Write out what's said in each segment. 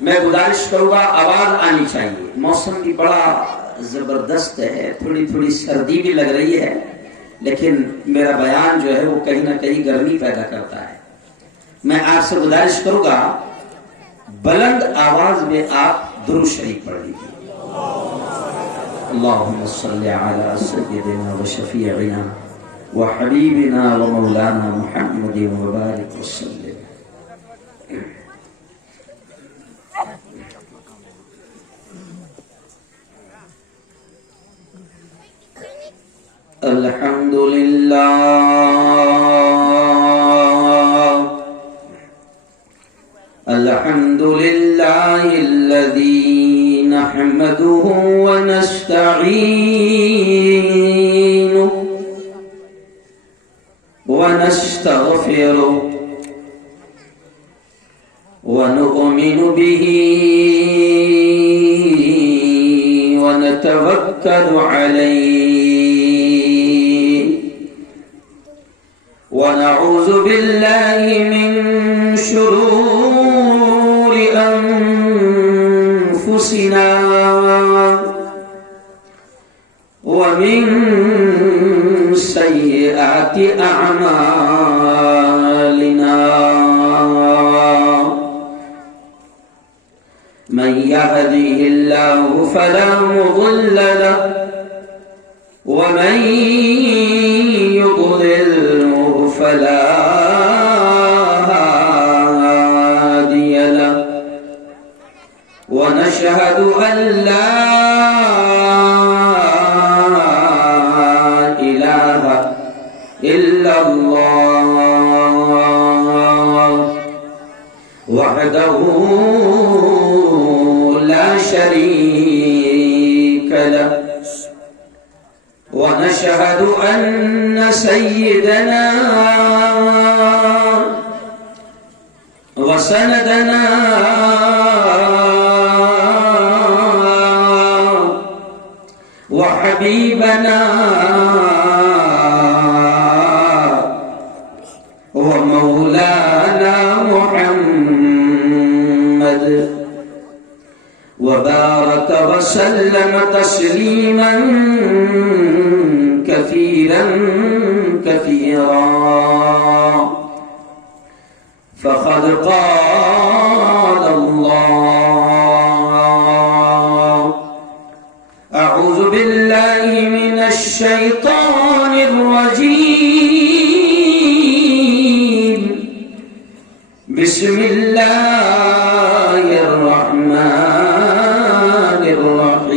میں گزارش کروں گا آواز آنی چاہیے. موسم بھی بڑا زبردست ہے, تھوڑی تھوڑی سردی بھی لگ رہی ہے, لیکن میرا بیان جو ہے وہ کہیں نہ کہیں گرمی پیدا کرتا ہے. میں آپ سے گزارش کروں گا بلند آواز میں آپ درود شریف پڑھ لیجیے. اللہم صلی علی سیدنا و شفیعنا و حبیبنا و مولانا محمد و بارک وسلم. الحمد للہ الحمد للہ الذی نحمده ونستعینه ونستغفره ونؤمن به ونتوکل علیه ونعوذ بالله من شرور أنفسنا ومن سيئات أعمالنا من يهده الله فلا مضل له ومن يضلل فلا هادي له ونشهد أن لا إله إلا الله وحده لا شريك له ونشهد أن سيدنا وسندنا وحبيبنا ومولانا محمد وبارك وسلم تسليما كثيرا كثيرا. فقد قال الله أعوذ بالله من الشيطان الرجيم بسم الله الرحمن الرحيم.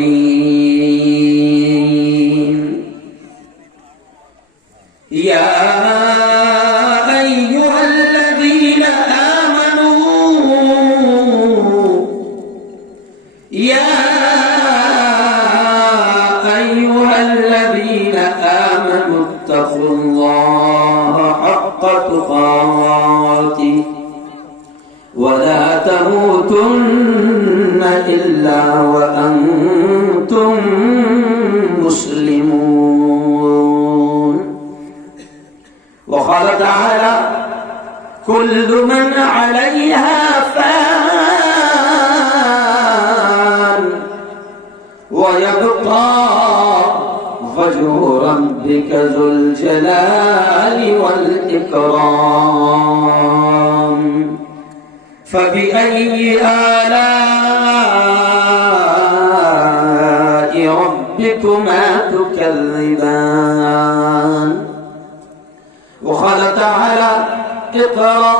يا أيها الذين آمنوا اتقوا الله حق تقاته ولا تموتن إلا وأنتم مسلمون. وقال تعالى كل من عليها فان ويبقى وجه ربك ذو الجلال والإكرام. فبأي آلاء ربكما تكذبان. وقال تعالى اقرأ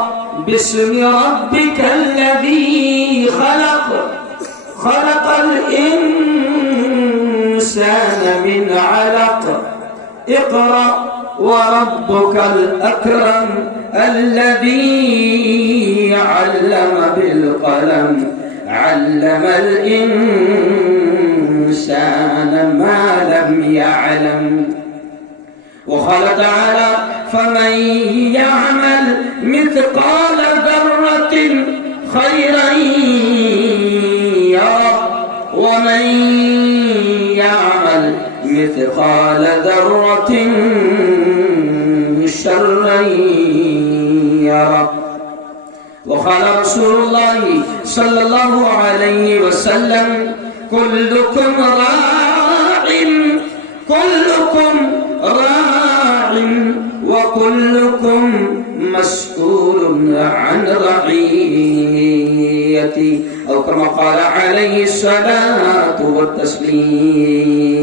باسم ربك الذي خلق خلق الإنسان من علق اقرأ وربك الأكرم الذي علم بالقلم علم الإنسان ما لم يعلم. وقال تعالى فمن يعمل مثقال ذرة خيرا يره ومن يعمل مثقال ذرة شرا يره. وقال رسول الله सल्लल्लाहु अलैहि वसल्लम कुल्लुकुम राइन व कुल्लुकुम मस्ऊलुन अन रईयती औ कमा क़ाल अलैहि सलातु व तस्लीम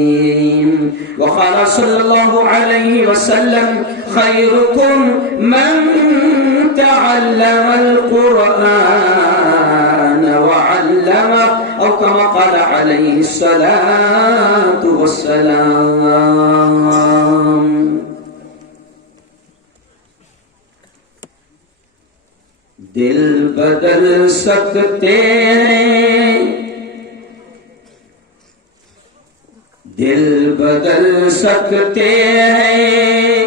व क़ाल सल्लल्लाहु अलैहि वसल्लम खैरुकुम मन तअल्लमल कुरआन व अल्लमह औ कमा क़ाल अलैहि सलातु वस्सलाम। दिल बदल सकते हैं, दिल बदल सकते हैं,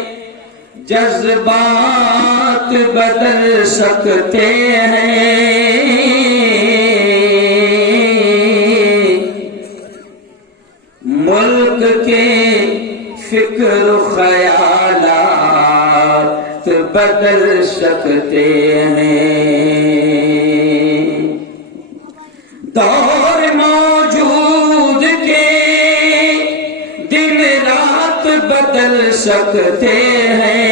जज्बात बदल सकते हैं, मुल्क के फिक्र ख्यालात बदल सकते हैं, दौर मौजूद के दिन रात बदल सकते हैं,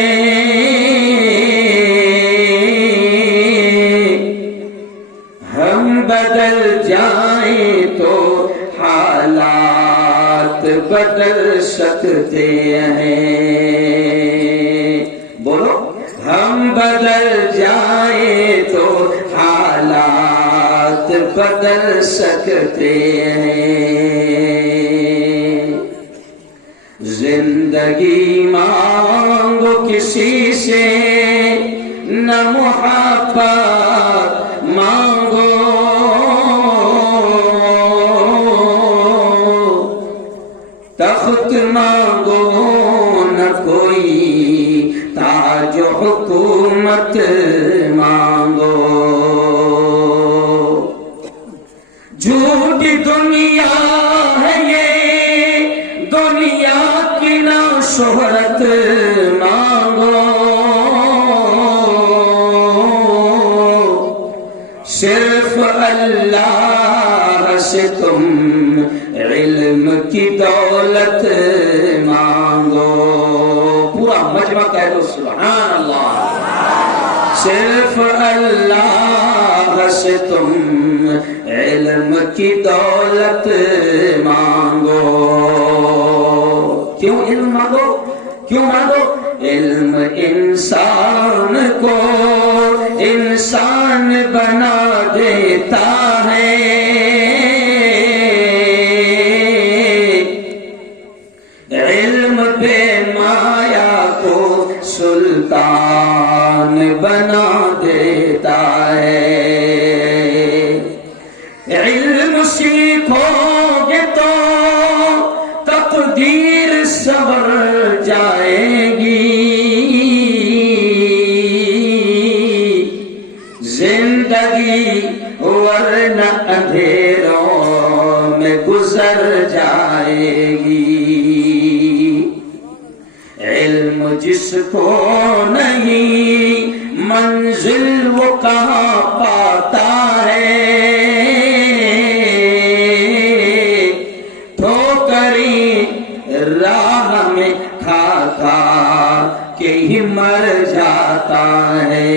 हम बदल जाएं तो हालात बदल सकते हैं। बोलो, हम बदल जाएं तो हालात बदल सकते हैं। जिंदगी मांगो किसी से न मुहब्बत मांगो, तख्त मांगो न कोई ताज हुकूमत मांगो। झूठी दुनिया है ये, दुनिया की ना शोहरत मांगो, सिर्फ अल्लाह से तुम इल्म की दौलत मांगो। पूरा मजमा कह दो सुभान अल्लाह। सिर्फ अल्लाह से तुम इल्म की दौलत मांगो। क्यों इल्म मांगो? क्यों मांगो? इल्म इंसान को इंसान बना देता है, इल्म पे माया को सुल्तान बना देता है। इल्म सीखोगे तो तकदीर सवर जाएगी, जिंदगी वरना अंधेरों में गुजर जाएगी। इल्म जिसको नहीं मंजिल वो कहाँ पाता है, ठोकरी राह में खा खा के ही मर जाता है।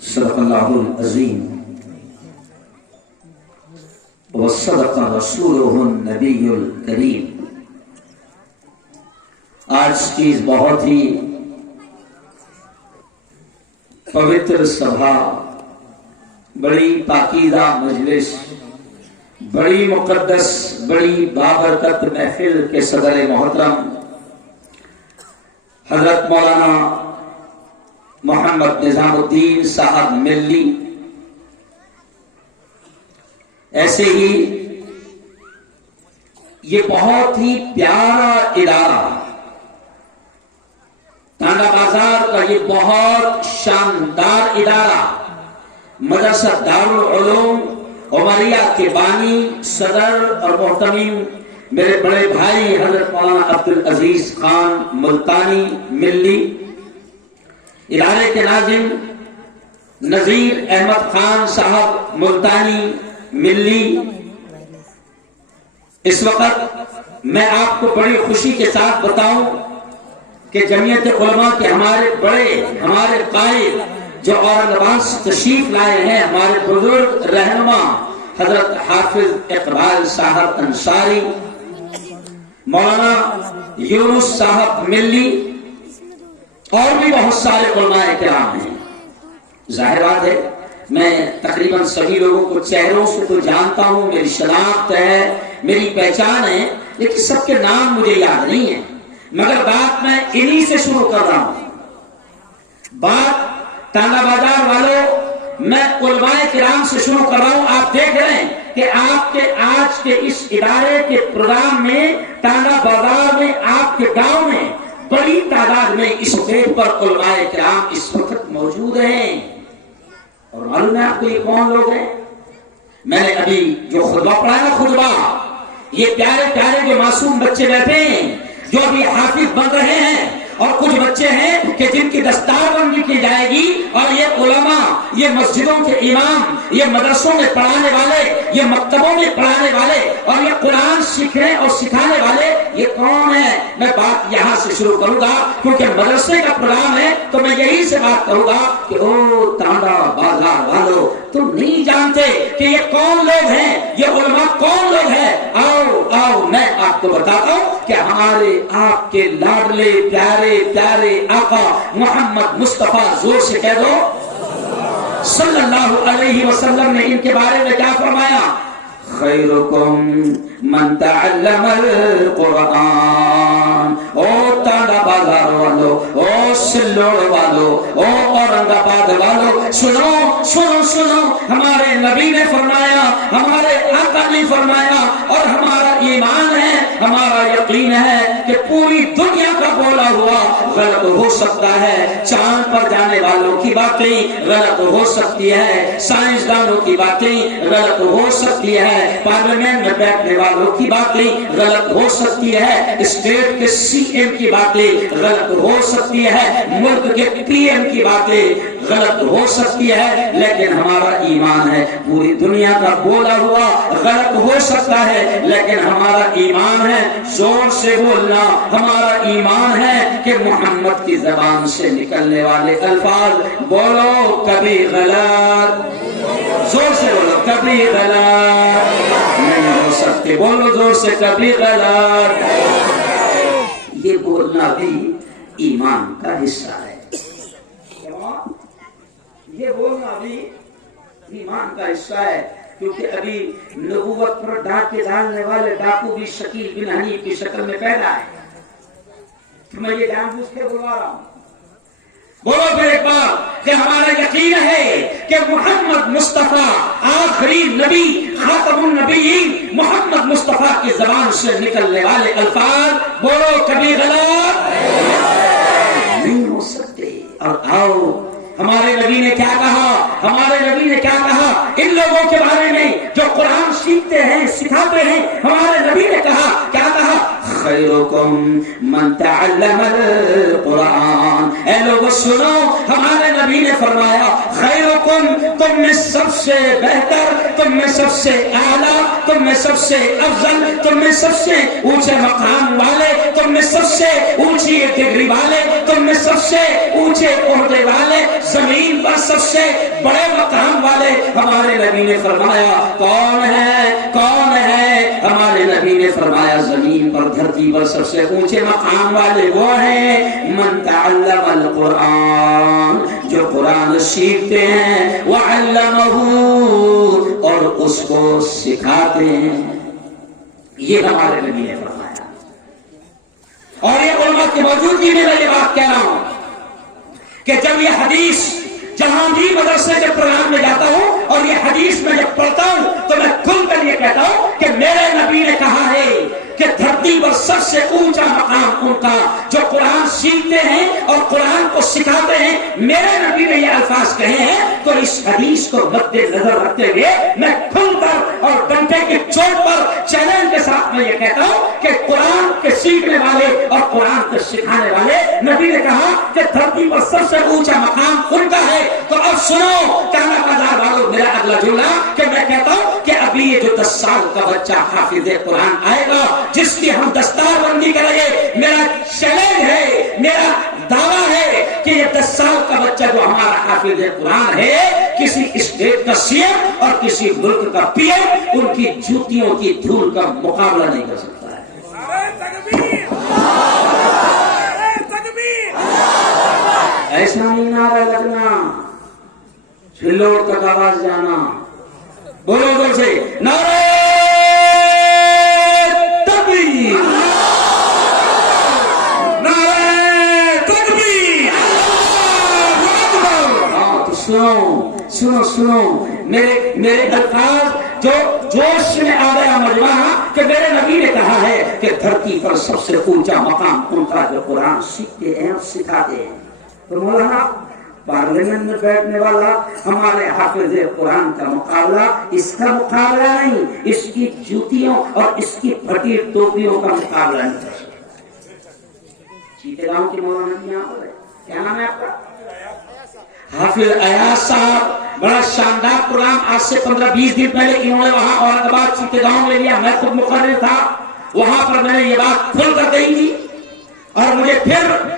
सदक़ल्लाहुल अज़ीम व सदक़ रसूलुहुन नबियुल करीम। आज की इस बहुत ही पवित्र सभा, बड़ी पाकीज़ा मजलिस, बड़ी मुक़द्दस, बड़ी बाबरकत महफिल के सदर मोहतरम हजरत मौलाना मोहम्मद निजामुद्दीन साहब मिल्ली, ऐसे ही ये बहुत ही प्यारा इदारा, टांडा बाजार का ये बहुत शानदार इदारा मदरसा दारुल उलूम उमरिया के बानी सदर और मोहतमीम मेरे बड़े भाई हजरत मौलाना अब्दुल अजीज खान मुल्तानी मिल्ली, इदारे के नाज़िम نذیر احمد خان صاحب ملتانی ملی، اس وقت میں آپ کو بڑی خوشی کے ساتھ بتاؤں کہ جمعیت علماء کے ہمارے قائد جو اورنگ آباد سے تشریف لائے ہیں، ہمارے بزرگ رہنما حضرت حافظ اقبال صاحب انصاری، مولانا یونس صاحب ملی، اور بھی بہت سارے علماء کرام ہیں۔ ظاہر بات ہے میں تقریباً سبھی لوگوں کو چہروں سے تو جانتا ہوں، میری شناخت ہے، میری پہچان ہے، لیکن سب کے نام مجھے یاد نہیں ہے، مگر بات میں انہی سے شروع کر رہا ہوں۔ بات ٹانڈا بازار والوں، میں علماء کرام سے شروع کر رہا ہوں۔ آپ دیکھ رہے ہیں کہ آپ کے آج کے اس ادارے کے پروگرام میں ٹانڈا بازار میں، آپ کے گاؤں میں بڑی تعداد میں اس اسٹیج پر علماء کرام اس وقت موجود ہیں۔ اور معلوم ہے آپ کو یہ کون لوگ ہیں؟ میں نے ابھی جو خطبہ پڑھا نا، خطبہ، یہ پیارے پیارے جو معصوم بچے بیٹھے ہیں، جو ابھی حافظ بن رہے ہیں، اور کچھ بچے ہیں کہ جن کی دستار بندی کی جائے گی، اور یہ علماء، یہ مسجدوں کے امام، یہ مدرسوں میں پڑھانے والے، یہ مکتبوں میں پڑھانے والے، اور یہ قرآن سیکھنے اور سکھانے والے، یہ کون ہے؟ میں بات یہاں سے شروع کروں گا کیونکہ مدرسے کا پروگرام ہے، تو میں یہی سے بات کروں گا کہ او ٹانڈا بازار والو، تم نہیں جانتے کہ یہ کون لوگ ہیں، یہ علماء کون لوگ ہیں؟ آؤ میں آپ کو بتاتا ہوں کہ ہمارے آپ کے لاڈلے پیارے پیارے آقا محمد مصطفیٰ، زور سے کہہ دو، صلی اللہ علیہ وسلم نے ان کے بارے میں کیا فرمایا؟ خیرکم من تعلم القرآن۔ او ٹانڈا بازار والو، او سلوڑ والو، او اورنگ آباد والو، سنو سنو سنو، ہمارے نبی نے فرمایا، ہمارے آقا نے فرمایا، اور ہمارا ایمان ہے، ہمارا یقین ہے کہ پوری دنیا کا بولا ہوا غلط ہو سکتا ہے، چاند پر جانے والوں کی باتیں غلط ہو سکتی ہے، سائنسدانوں کی باتیں غلط ہو سکتی ہے، پارلیمنٹ میں بیٹھنے والوں کی باتیں غلط ہو سکتی ہے، اسٹیٹ کے سی ایم کی باتیں غلط ہو سکتی ہے، ملک کے پی ایم کی باتیں غلط ہو سکتی ہے، لیکن ہمارا ایمان ہے پوری دنیا کا بولا ہوا غلط ہو سکتا ہے، لیکن ہمارا ایمان ہے، زور سے بولنا، ہمارا ایمان ہے کہ محمد کی زبان سے نکلنے والے الفاظ بولو کبھی غلط، زور سے بولو کبھی غلط نہیں ہو سکتے، بولو زور سے کبھی غلط۔ یہ بولنا بھی ایمان کا حصہ ہے، یہ بولنا بھی ایمان کا حصہ ہے، کیونکہ ابھی نبوت پر ڈاکے ڈالنے والے ڈاکو بھی شکیل بن حنیف کی شکل میں پیدا ہے، تو میں یہ جان بوجھ کے بلا رہا ہوں۔ بولو پھر ایک بار کہ ہمارا یقین ہے کہ محمد مصطفیٰ آخری نبی، خاتم النبیین، محمد مصطفیٰ کی زبان سے نکلنے والے الفاظ بولو کبھی غلط نہیں ہو سکتے۔ اور آؤ، ہمارے نبی نے کیا کہا، ہمارے نبی نے کیا کہا ان لوگوں کے بارے میں جو قرآن سیکھتے ہیں، سکھاتے ہیں؟ ہمارے نبی نے کہا، کیا کہا؟ خیرکم من تعلم القرآن۔ اے لوگوں سنو، ہمارے نبی نے فرمایا خیرکم، تم میں سب سے بہتر، تم میں سب سے اعلیٰ، تم میں سب سے افضل، تم میں سب سے اونچے مقام والے، تم میں سب سے اونچی ڈگری والے، تم میں سب سے اونچے عہدے والے، زمین پر سب سے بڑے مقام والے، ہمارے نبی نے فرمایا کون ہے؟ کون ہے؟ ہمارے نبی نے فرمایا زمین پر، دھرتی پر سب سے اونچے مقام والے وہ ہیں من تعلم القرآن، جو قرآن سیکھتے ہیں، وعلمہ، اور اس کو سکھاتے ہیں۔ یہ ہمارے نبی نے فرمایا، اور یہ علماء کی موجودگی میں میں یہ بات کہہ رہا ہوں کہ جب یہ حدیث، جہاں بھی مدرسے کے پروگرام میں جاتا ہوں اور یہ حدیث میں جب پڑھتا ہوں تو میں کھل کر یہ کہتا ہوں کہ میرے نبی نے کہا ہے کہ دھرتی پر سب سے اونچا مقام ان کا جو قرآن سیکھتے ہیں اور قرآن کو سکھاتے ہیں۔ میرے نبی نے یہ الفاظ الفاظ کہے ہیں تو اس حدیث کو مد نظر رکھتے ہوئے میں کھل کر اور ڈنڈے کی چوٹ پر چیلنج کے ساتھ میں یہ کہتا ہوں کہ قرآن کے سیکھنے والے اور قرآن کے سکھانے والے، نبی نے کہا کہ دھرتی پر سب سے اونچا مقام ان کا ہے. تو اب سنو کانا بازار والوں میرا اگلا جملہ کہ میں کہتا ہوں کہ ابھی یہ جو 10 سال کا بچہ حافظ قرآن آئے گا جس کی ہم دستار بندی کریں گے، میرا چیلنج ہے، میرا دعویٰ ہے کہ یہ 10 سال کا بچہ جو ہمارا حافظ قرآن ہے کسی اسٹیٹ کا سی ایم اور کسی ملک کا پی ایم ان کی جوتیوں کی دھول کا مقابلہ نہیں کر سکتا ہے. ایسا نہیں نعرہ لگنا، چھلوڑ تک آواز جانا. بولو دور سے نعرہ تکبیر، نعرہ تکبیر. ہاں تو سنو سنو میرے الفاظ جو جوش میں آ گیا مجمع کہ میرے نبی نے کہا ہے کہ دھرتی پر سب سے اونچا مقام ان کا جو قرآن سیکھتے ہیں اور سکھاتے ہیں. تو مولانا پارلیمنٹ میں بیٹھنے والا ہمارے حافظ قرآن کا مقابلہ اس کا مقابلہ نہیں، اس کی جوتیوں اور اس کی پھٹی ٹوپیوں کا مقابلہ نہیں کر سکتا. چیتے گاؤں کی مولانا یہاں پر ہے، کیا نام ہے آپ کا؟ حافظ ایاز صاحب. بڑا شاندار پروگرام آج سے 15-20 دن پہلے انہوں نے وہاں اورنگ آباد چیتے گاؤں میں لیا. میں خود مقرر تھا وہاں پر، میں نے یہ بات کھل کر کہی تھی اور مجھے پھر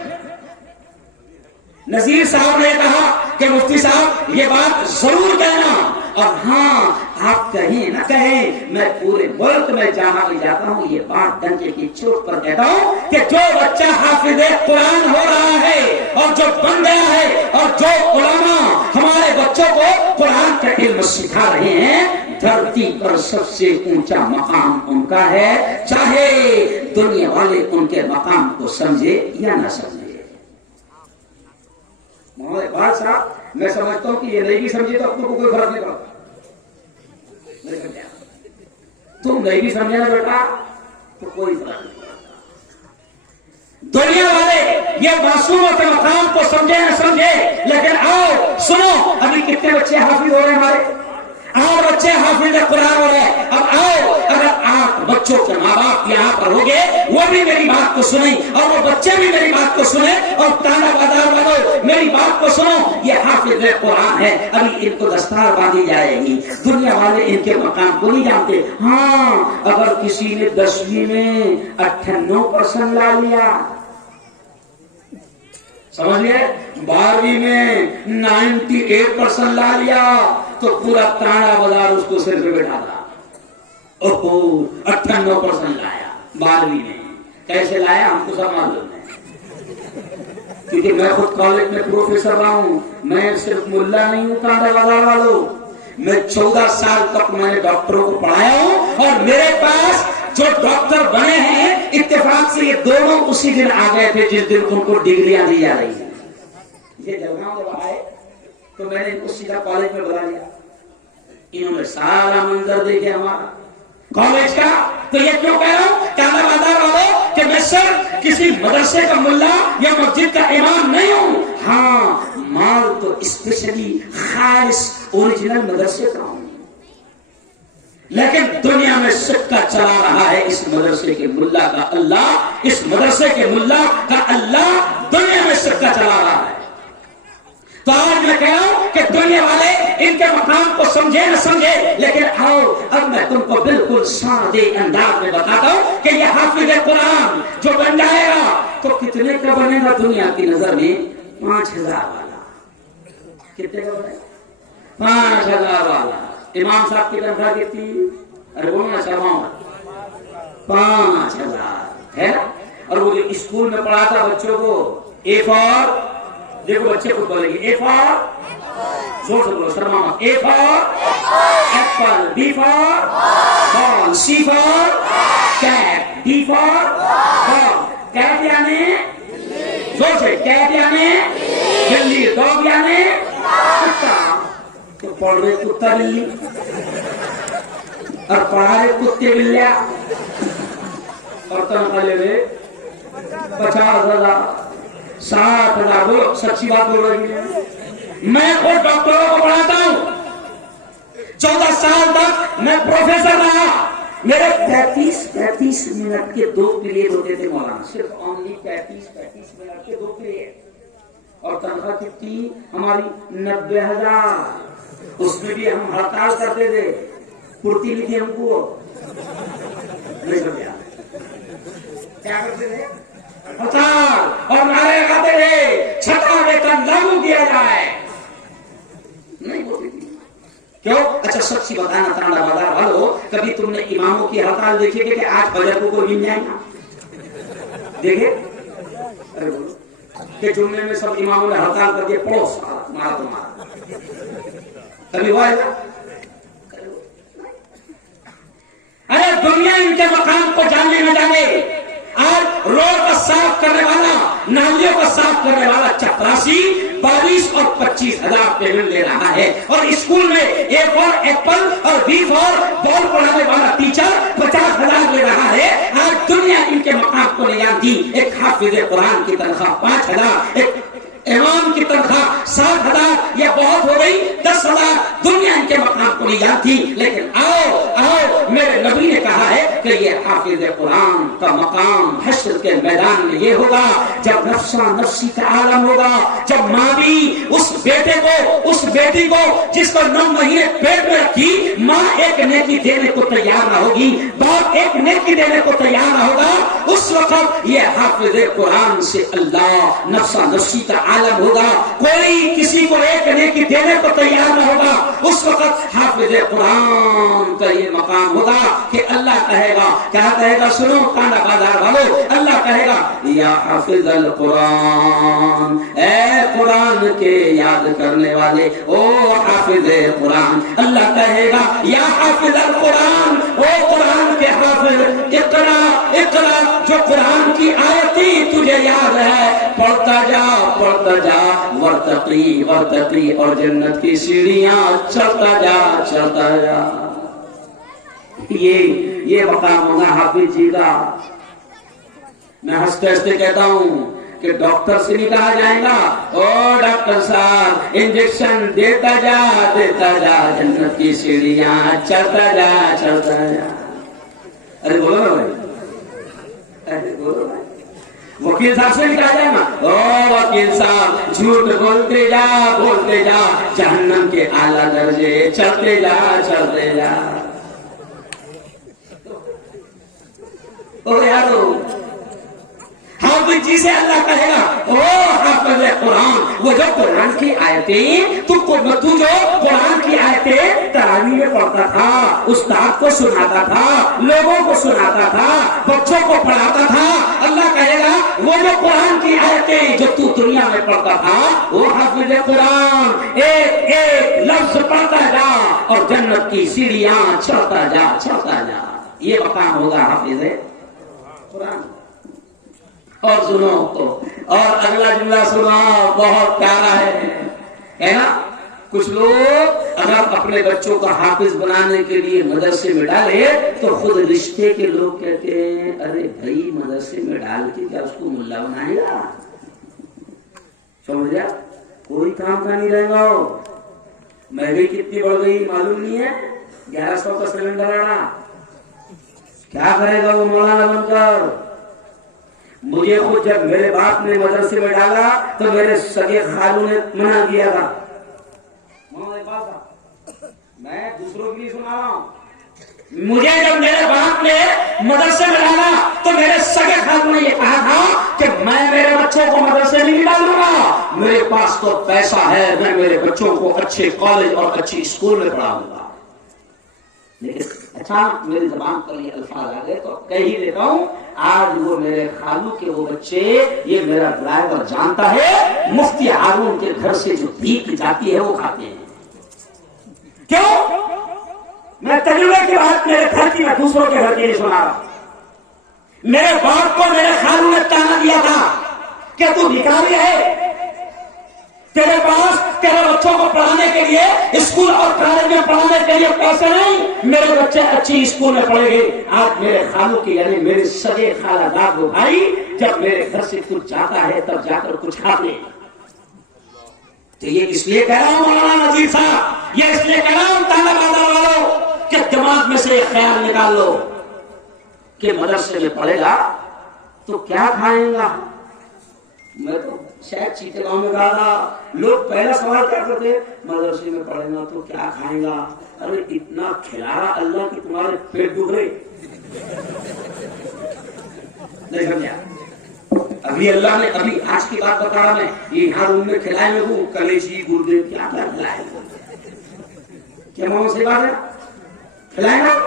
نذیر صاحب نے کہا کہ مفتی صاحب یہ بات ضرور کہنا. اور ہاں آپ کہیں نہ کہیں میں پورے ملک میں جہاں بھی جاتا ہوں یہ بات ڈنڈے کی چوٹ پر کہتا ہوں کہ جو بچہ حافظ قرآن ہو رہا ہے اور جو بن گیا ہے اور جو علماء ہمارے بچوں کو قرآن کا علم سکھا رہے ہیں، دھرتی پر سب سے اونچا مقام ان کا ہے، چاہے دنیا والے ان کے مقام کو سمجھے یا نہ سمجھے. محمد اقبال صاحب میں سمجھتا ہوں کہ یہ نہیں بھی سمجھے تو اپنے کو کوئی فرق نہیں پڑتا. تم نہیں بھی سمجھے نا بیٹا تو کوئی فرق نہیں پڑتا. دنیا والے یہ معصوموں کے مقام کو سمجھے نہ سمجھے، لیکن آؤ سنو ابھی کتنے بچے حافظ ہو رہے ہیں ہمارے، 8 بچے حافظ قرآن ہو رہے ہیں. اب آؤ اگر 8 بچوں کے ماں باپ یہاں پر ہو گئے وہ بھی میری بات کو سنیں اور وہ بچے بھی میری بات کو سنیں اور تانا بازار والوں میری بات کو سنو. یہ حافظ قرآن ہے، ابھی ان کو دستار باندھی جائے گی. دنیا والے ان کے مقام کو نہیں جانتے. ہاں اگر کسی نے 10ویں میں 98% لا لیا، سمجھ لیا، 12ویں میں 98% لا لیا تو پورا تانا بازار اس کو سر پہ بٹھا تھا. 98% لایا 12ویں میں. کیسے لایا ہم کو سب معلوم ہے کیونکہ میں خود کالج میں پروفیسر رہا ہوں. میں صرف ملا نہیں ہوں تانا بازار والوں، میں 14 سال تک میں نے ڈاکٹروں کو پڑھایا ہوں اور میرے پاس جو ڈاکٹر بنے ہیں اتفاق سے یہ دونوں اسی دن آ گئے تھے جس دن ان کو ڈگریاں دی جا رہی ہیں. یہ جلگاؤں جب آئے تو میں نے ان کو سیدھا کالج میں بلا لیا. انہوں نے سارا منظر دیکھے ہمارا کالج کا. تو یہ کیوں کہہ رہا ہوں کانا بازار والوں کہ میں صرف کسی مدرسے کا ملا یا مسجد کا امام نہیں ہوں. ہاں مال تو اسپیشلی خالص اوریجنل مدرسے کا ہوں، لیکن دنیا میں سکہ چلا رہا ہے اس مدرسے کے ملا کا اللہ، اس مدرسے کے ملا کا اللہ دنیا میں سکہ چلا رہا ہے. تو آج میں کہہ رہا ہوں کہ دنیا والے ان کے مقام کو سمجھے نہ سمجھے، لیکن آؤ اب میں تم کو بالکل سادے انداز میں بتاتا ہوں کہ یہ حافظ قرآن جو بن جائے گا تو کتنے کا بنے گا دنیا کی نظر میں؟ 5000 والا. کتنے کا بنے گا؟ 5000 والا. امام صاحب کی تنخواہ کتنی؟ ارے بولنا شرماؤں. 5000 ہے نا. اور وہ جو اسکول میں پڑھاتا بچوں کو اے فار، دیکھو بچے خود بولیں گے اے فار، زور سے بولو شرما مت. A for apple, B for ball, C for cat, D for dog. Cat یعنی زور سے، کیٹ یعنی بلی، ڈاگ یعنی کتا. تو پڑھ رہے کتا بلی اور پڑھا رہے کتے بلیا اور تنخواہ لے رہے 50,000 60,000. بولو سچی بات بول رہی ہے. میں خود ڈاکٹروں کو پڑھاتا ہوں, 14 سال تک میں پروفیسر رہا. میرے 35 منٹ کے 2 پیریڈ ہوتے تھے مولانا, صرف اونلی 35 منٹ کے 2 پیریڈ, اور تنخواہ کتنی ہماری 90,000. اس میں بھی ہم ہڑتال کرتے تھے, پھرتی نہیں تھی ہم کو, نہیں سمجھا کیا کرتے تھے, ہڑتال اور نعرے لگاتے تھے چھٹا ویتن لاگو کیا جائے. نہیں ہوتی تھی کیوں؟ اچھا سب سی بتانا تانڈا بازار والو, کبھی تم نے اماموں کی ہڑتال دیکھی کہ آج فجر کو کوئی مل جائے گا؟ دیکھے ارے بولو کہ جمعے میں سب اماموں نے ہڑتال کر دیا, پڑوس مارا تو مارا, کبھی ہوا ہے؟ ارے دنیا ان کے مقام کو جاننے نہ جانے. آج روڈ کو صاف کرنے والا, نالیوں کو صاف کرنے والا چپراسی 22 اور 25,000 پیمنٹ لے رہا ہے, اور اسکول میں اے فار ایپل اور بی فار بال پڑھانے والا ٹیچر 50,000 لے رہا ہے. آج دنیا ان کے مقام کو نہیں جانتی. ایک حافظ قرآن کی تنخواہ 5,000, ایک امام کی تنخواہ 60,000, یہ بہت ہو گئی 10,000. دنیا ان کے مقام کو نہیں جانتی. لیکن آؤ میرے نبی نے کہا ہے کہ یہ حافظ قرآن کا مقام حشر کے میدان میں یہ ہوگا جب نفسا نفسی کا عالم ہوگا, جب ماں بھی اس بیٹے کو, اس بیٹی کو جس کو 9 مہینے پیٹ میں رکھی, ماں ایک نیکی دینے کو تیار نہ ہوگی, باپ ایک نیکی دینے کو تیار نہ ہوگا, اس وقت یہ حافظ قرآن سے اللہ نفسا نفسی کا عالم ہوگا. کوئی کسی کو ایک نیکی دینے کو تیار نہ ہوگا. اس وقت حافظ قرآن کا یہ مقام ہوگا کہ اللہ کہے گا, کیا کہے گا؟ سنو کانڈا بازار والو, اللہ کہے گا یا حافظ القرآن, اے قرآن کے یاد کرنے والے, او حافظ قرآن. اللہ کہے گا یا حافظ القرآن, او قرآن کے حافظ, اقرا اقرا, جو قرآن کی آیتیں تجھے یاد ہے پڑھتا جا ورتقی ورتقی, اور جنت کی سیڑھیاں چڑھتا جا. یہ مقام ہوگا حافظ جی کا. میں ہنستے ہنستے کہتا ہوں کہ ڈاکٹر سے نہیں کہا جائے گا او ڈاکٹر صاحب انجیکشن دیتا جا, جنت کی سیڑھیاں چڑھتا جا. ارے بولو نا بھائی, ارے بولو بھائی. وکیل صاحب سے نہیں کہا جائے گا او وکیل صاحب جھوٹ بولتے جا, جہنم کے اعلیٰ درجے چڑھتے جا. او یارو حافظ جی سے اللہ کہے گا او حافظ قرآن, وہ جو قرآن کی آیتیں تو جو قرآن کی آیتیں تراویح میں پڑھتا تھا, استاد کو سناتا تھا, لوگوں کو سناتا تھا, بچوں کو پڑھاتا تھا, اللہ کہے گا وہ جو قرآن کی آیتیں جو تو دنیا میں پڑھتا تھا, وہ حافظ قرآن ایک ایک لفظ پڑھتا جا اور جنت کی سیڑھیاں چڑھتا جا. یہ مقام ہوگا حافظ قرآن. اور سنو تو, اور اگلا جملہ سنو, بہت پیارا ہے نا. کچھ لوگ اگر اپنے بچوں کو حافظ بنانے کے لیے مدرسے میں ڈالے تو خود رشتے کے لوگ کہتے ہیں ارے بھائی مدرسے میں ڈال کے کیا اس کو ملا بنائے گا؟ سمجھا؟ کوئی کام کا نہیں رہے گا. مہنگائی کتنی بڑھ گئی معلوم نہیں ہے, 1100 کا سلنڈر آنا, کیا کرے گا وہ مولانا بن کر؟ مجھے خود جب میرے باپ نے مدرسے میں ڈالا تو میرے سگے خالو نے منع کیا تھا. میں دوسروں کی نہیں سنا رہا ہوں. مجھے جب میرے باپ نے مدرسے میں ڈالا تو میرے سگے خالو نے یہ کہا تھا کہ میں میرے بچوں کو مدرسے میں نہیں ڈالوں گا, میرے پاس تو پیسہ ہے, میں میرے بچوں کو اچھے کالج اور اچھی اسکول میں پڑھاؤں گا. لیکن اچھا میری زبان پر یہ الفاظ آ گئے تو کہہ ہی دیتا ہوں, آج وہ میرے خالو کے وہ بچے, یہ میرا ڈرائیور جانتا ہے, مفتی ہارون کے گھر سے جو بھیک جاتی ہے وہ کھاتے ہیں. کیوں؟ میں تجربے کی بات میرے گھر کی, میں دوسروں کے گھر کی نہیں سنا رہا. میرے باپ کو میرے خالو نے تانا دیا تھا کہ تو بھکاری ہے, تیرے پاس تیرے بچوں کو پڑھانے کے لیے اسکول اور کالج میں پڑھانے کے لیے پیسے نہیں, میرے بچے اچھی اسکول میں پڑھیں گے. آج میرے خالو کی یعنی میرے سگے خالہ دادو بھائی جب میرے گھر سے کچھ جاتا ہے تب جا کر کچھ کھاتے. تو یہ اس لیے کہہ رہا ہوں مولانا نذیر صاحب، یہ اس لیے کہہ رہا ہوں تانا بازار والوں کہ دماغ میں سے ایک خیال نکال لو کہ مدرسے میں پڑھے گا تو کیا کھائیں گا. میں تو شاید چیتے گاؤں میں کہا تھا، لوگ پہلا سوال کیا کرتے، مدرسے میں پڑھے گا تو کیا کھائیں گا. ارے اتنا کھلا رہا اللہ کہ تمہارے پیٹ دکھ رہے. نہیں سمجھا؟ ابھی اللہ نے ابھی آج کی بات بتا رہا میں، یہ یہاں روم میں کھلائے میں وہ کلیجی گردے کیا کیا کھلائے، کیا ماما سے بات ہے کھلائے گا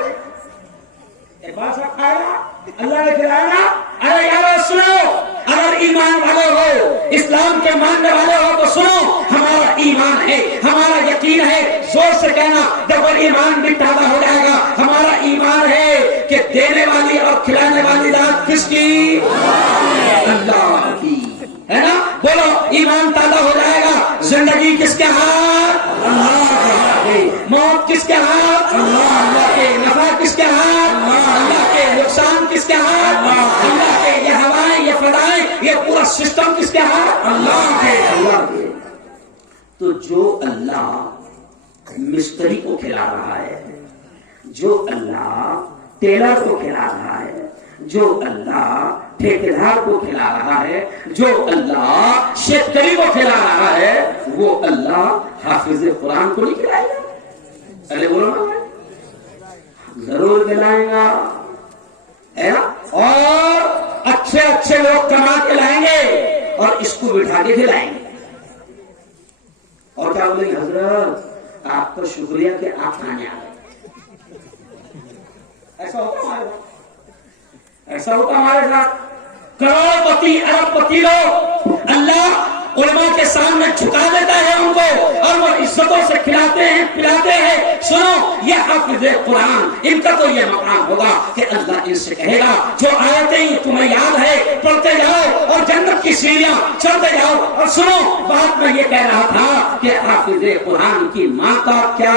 ایک بار سب کھائے گا اللہ نے کھلائے گا. ارے یارو سنو، اگر ایمان والے ہو، اسلام کے ماننے والے ہو تو سنو، ہمارا ایمان ہے، ہمارا یقین ہے، زور سے کہنا ڈبل ایمان بھی پیدا ہو جائے گا. ہمارا ایمان ہے کہ دینے والی اور کھلانے والی ذات کس کی؟ اللہ کی ہے نا. بولو ایمان پیدا ہو جائے گا. زندگی کس کے ہاتھ؟ اللہ کے. موت کس کے ہاتھ؟ اللہ کے. نفع کس کے ہاتھ؟ اللہ کے. نقصان کس کے ہاتھ؟ اللہ کے. یہ ہوائیں، یہ فضائیں، یہ پورا سسٹم کس کے ہاتھ؟ اللہ کے. اللہ کے. تو جو اللہ مستری کو کھلا رہا ہے، جو اللہ ٹیلر کو کھلا رہا ہے، جو اللہ ٹھیکیدار کو کھلا رہا ہے، جو اللہ شیکری کو کھلا رہا ہے، وہ اللہ حافظ قرآن کو نہیں کھلائے گا؟ ارے بولو نا، ضرور کھلائے گا. اور اچھے اچھے لوگ کما کے لائیں گے اور اس کو بٹھا کے کھلائیں گے. اور کیا بولیں گے، حضرت آپ کا شکریہ کہ آپ کھانے آ گئے. ایسا ہوتا ہمارے ساتھ، ایسا ہوتا ہمارے ساتھ. کروڑ پتی ارب پتی لوگ اللہ علماء کے سامنے جھکا دیتا ہے ان کو، اور وہ عزتوں سے کھلاتے ہیں پلاتے ہیں. سنو، یہ حافظ قرآن ان کا تو یہ مقام ہوگا کہ اللہ ان سے کہے گا جو آیتیں تمہیں یاد ہے پڑھتے جاؤ اور جنت کی سیڑھیاں چڑھتے جاؤ. اور سنو، بات میں یہ کہہ رہا تھا کہ حافظ قرآن کی ماں کا کیا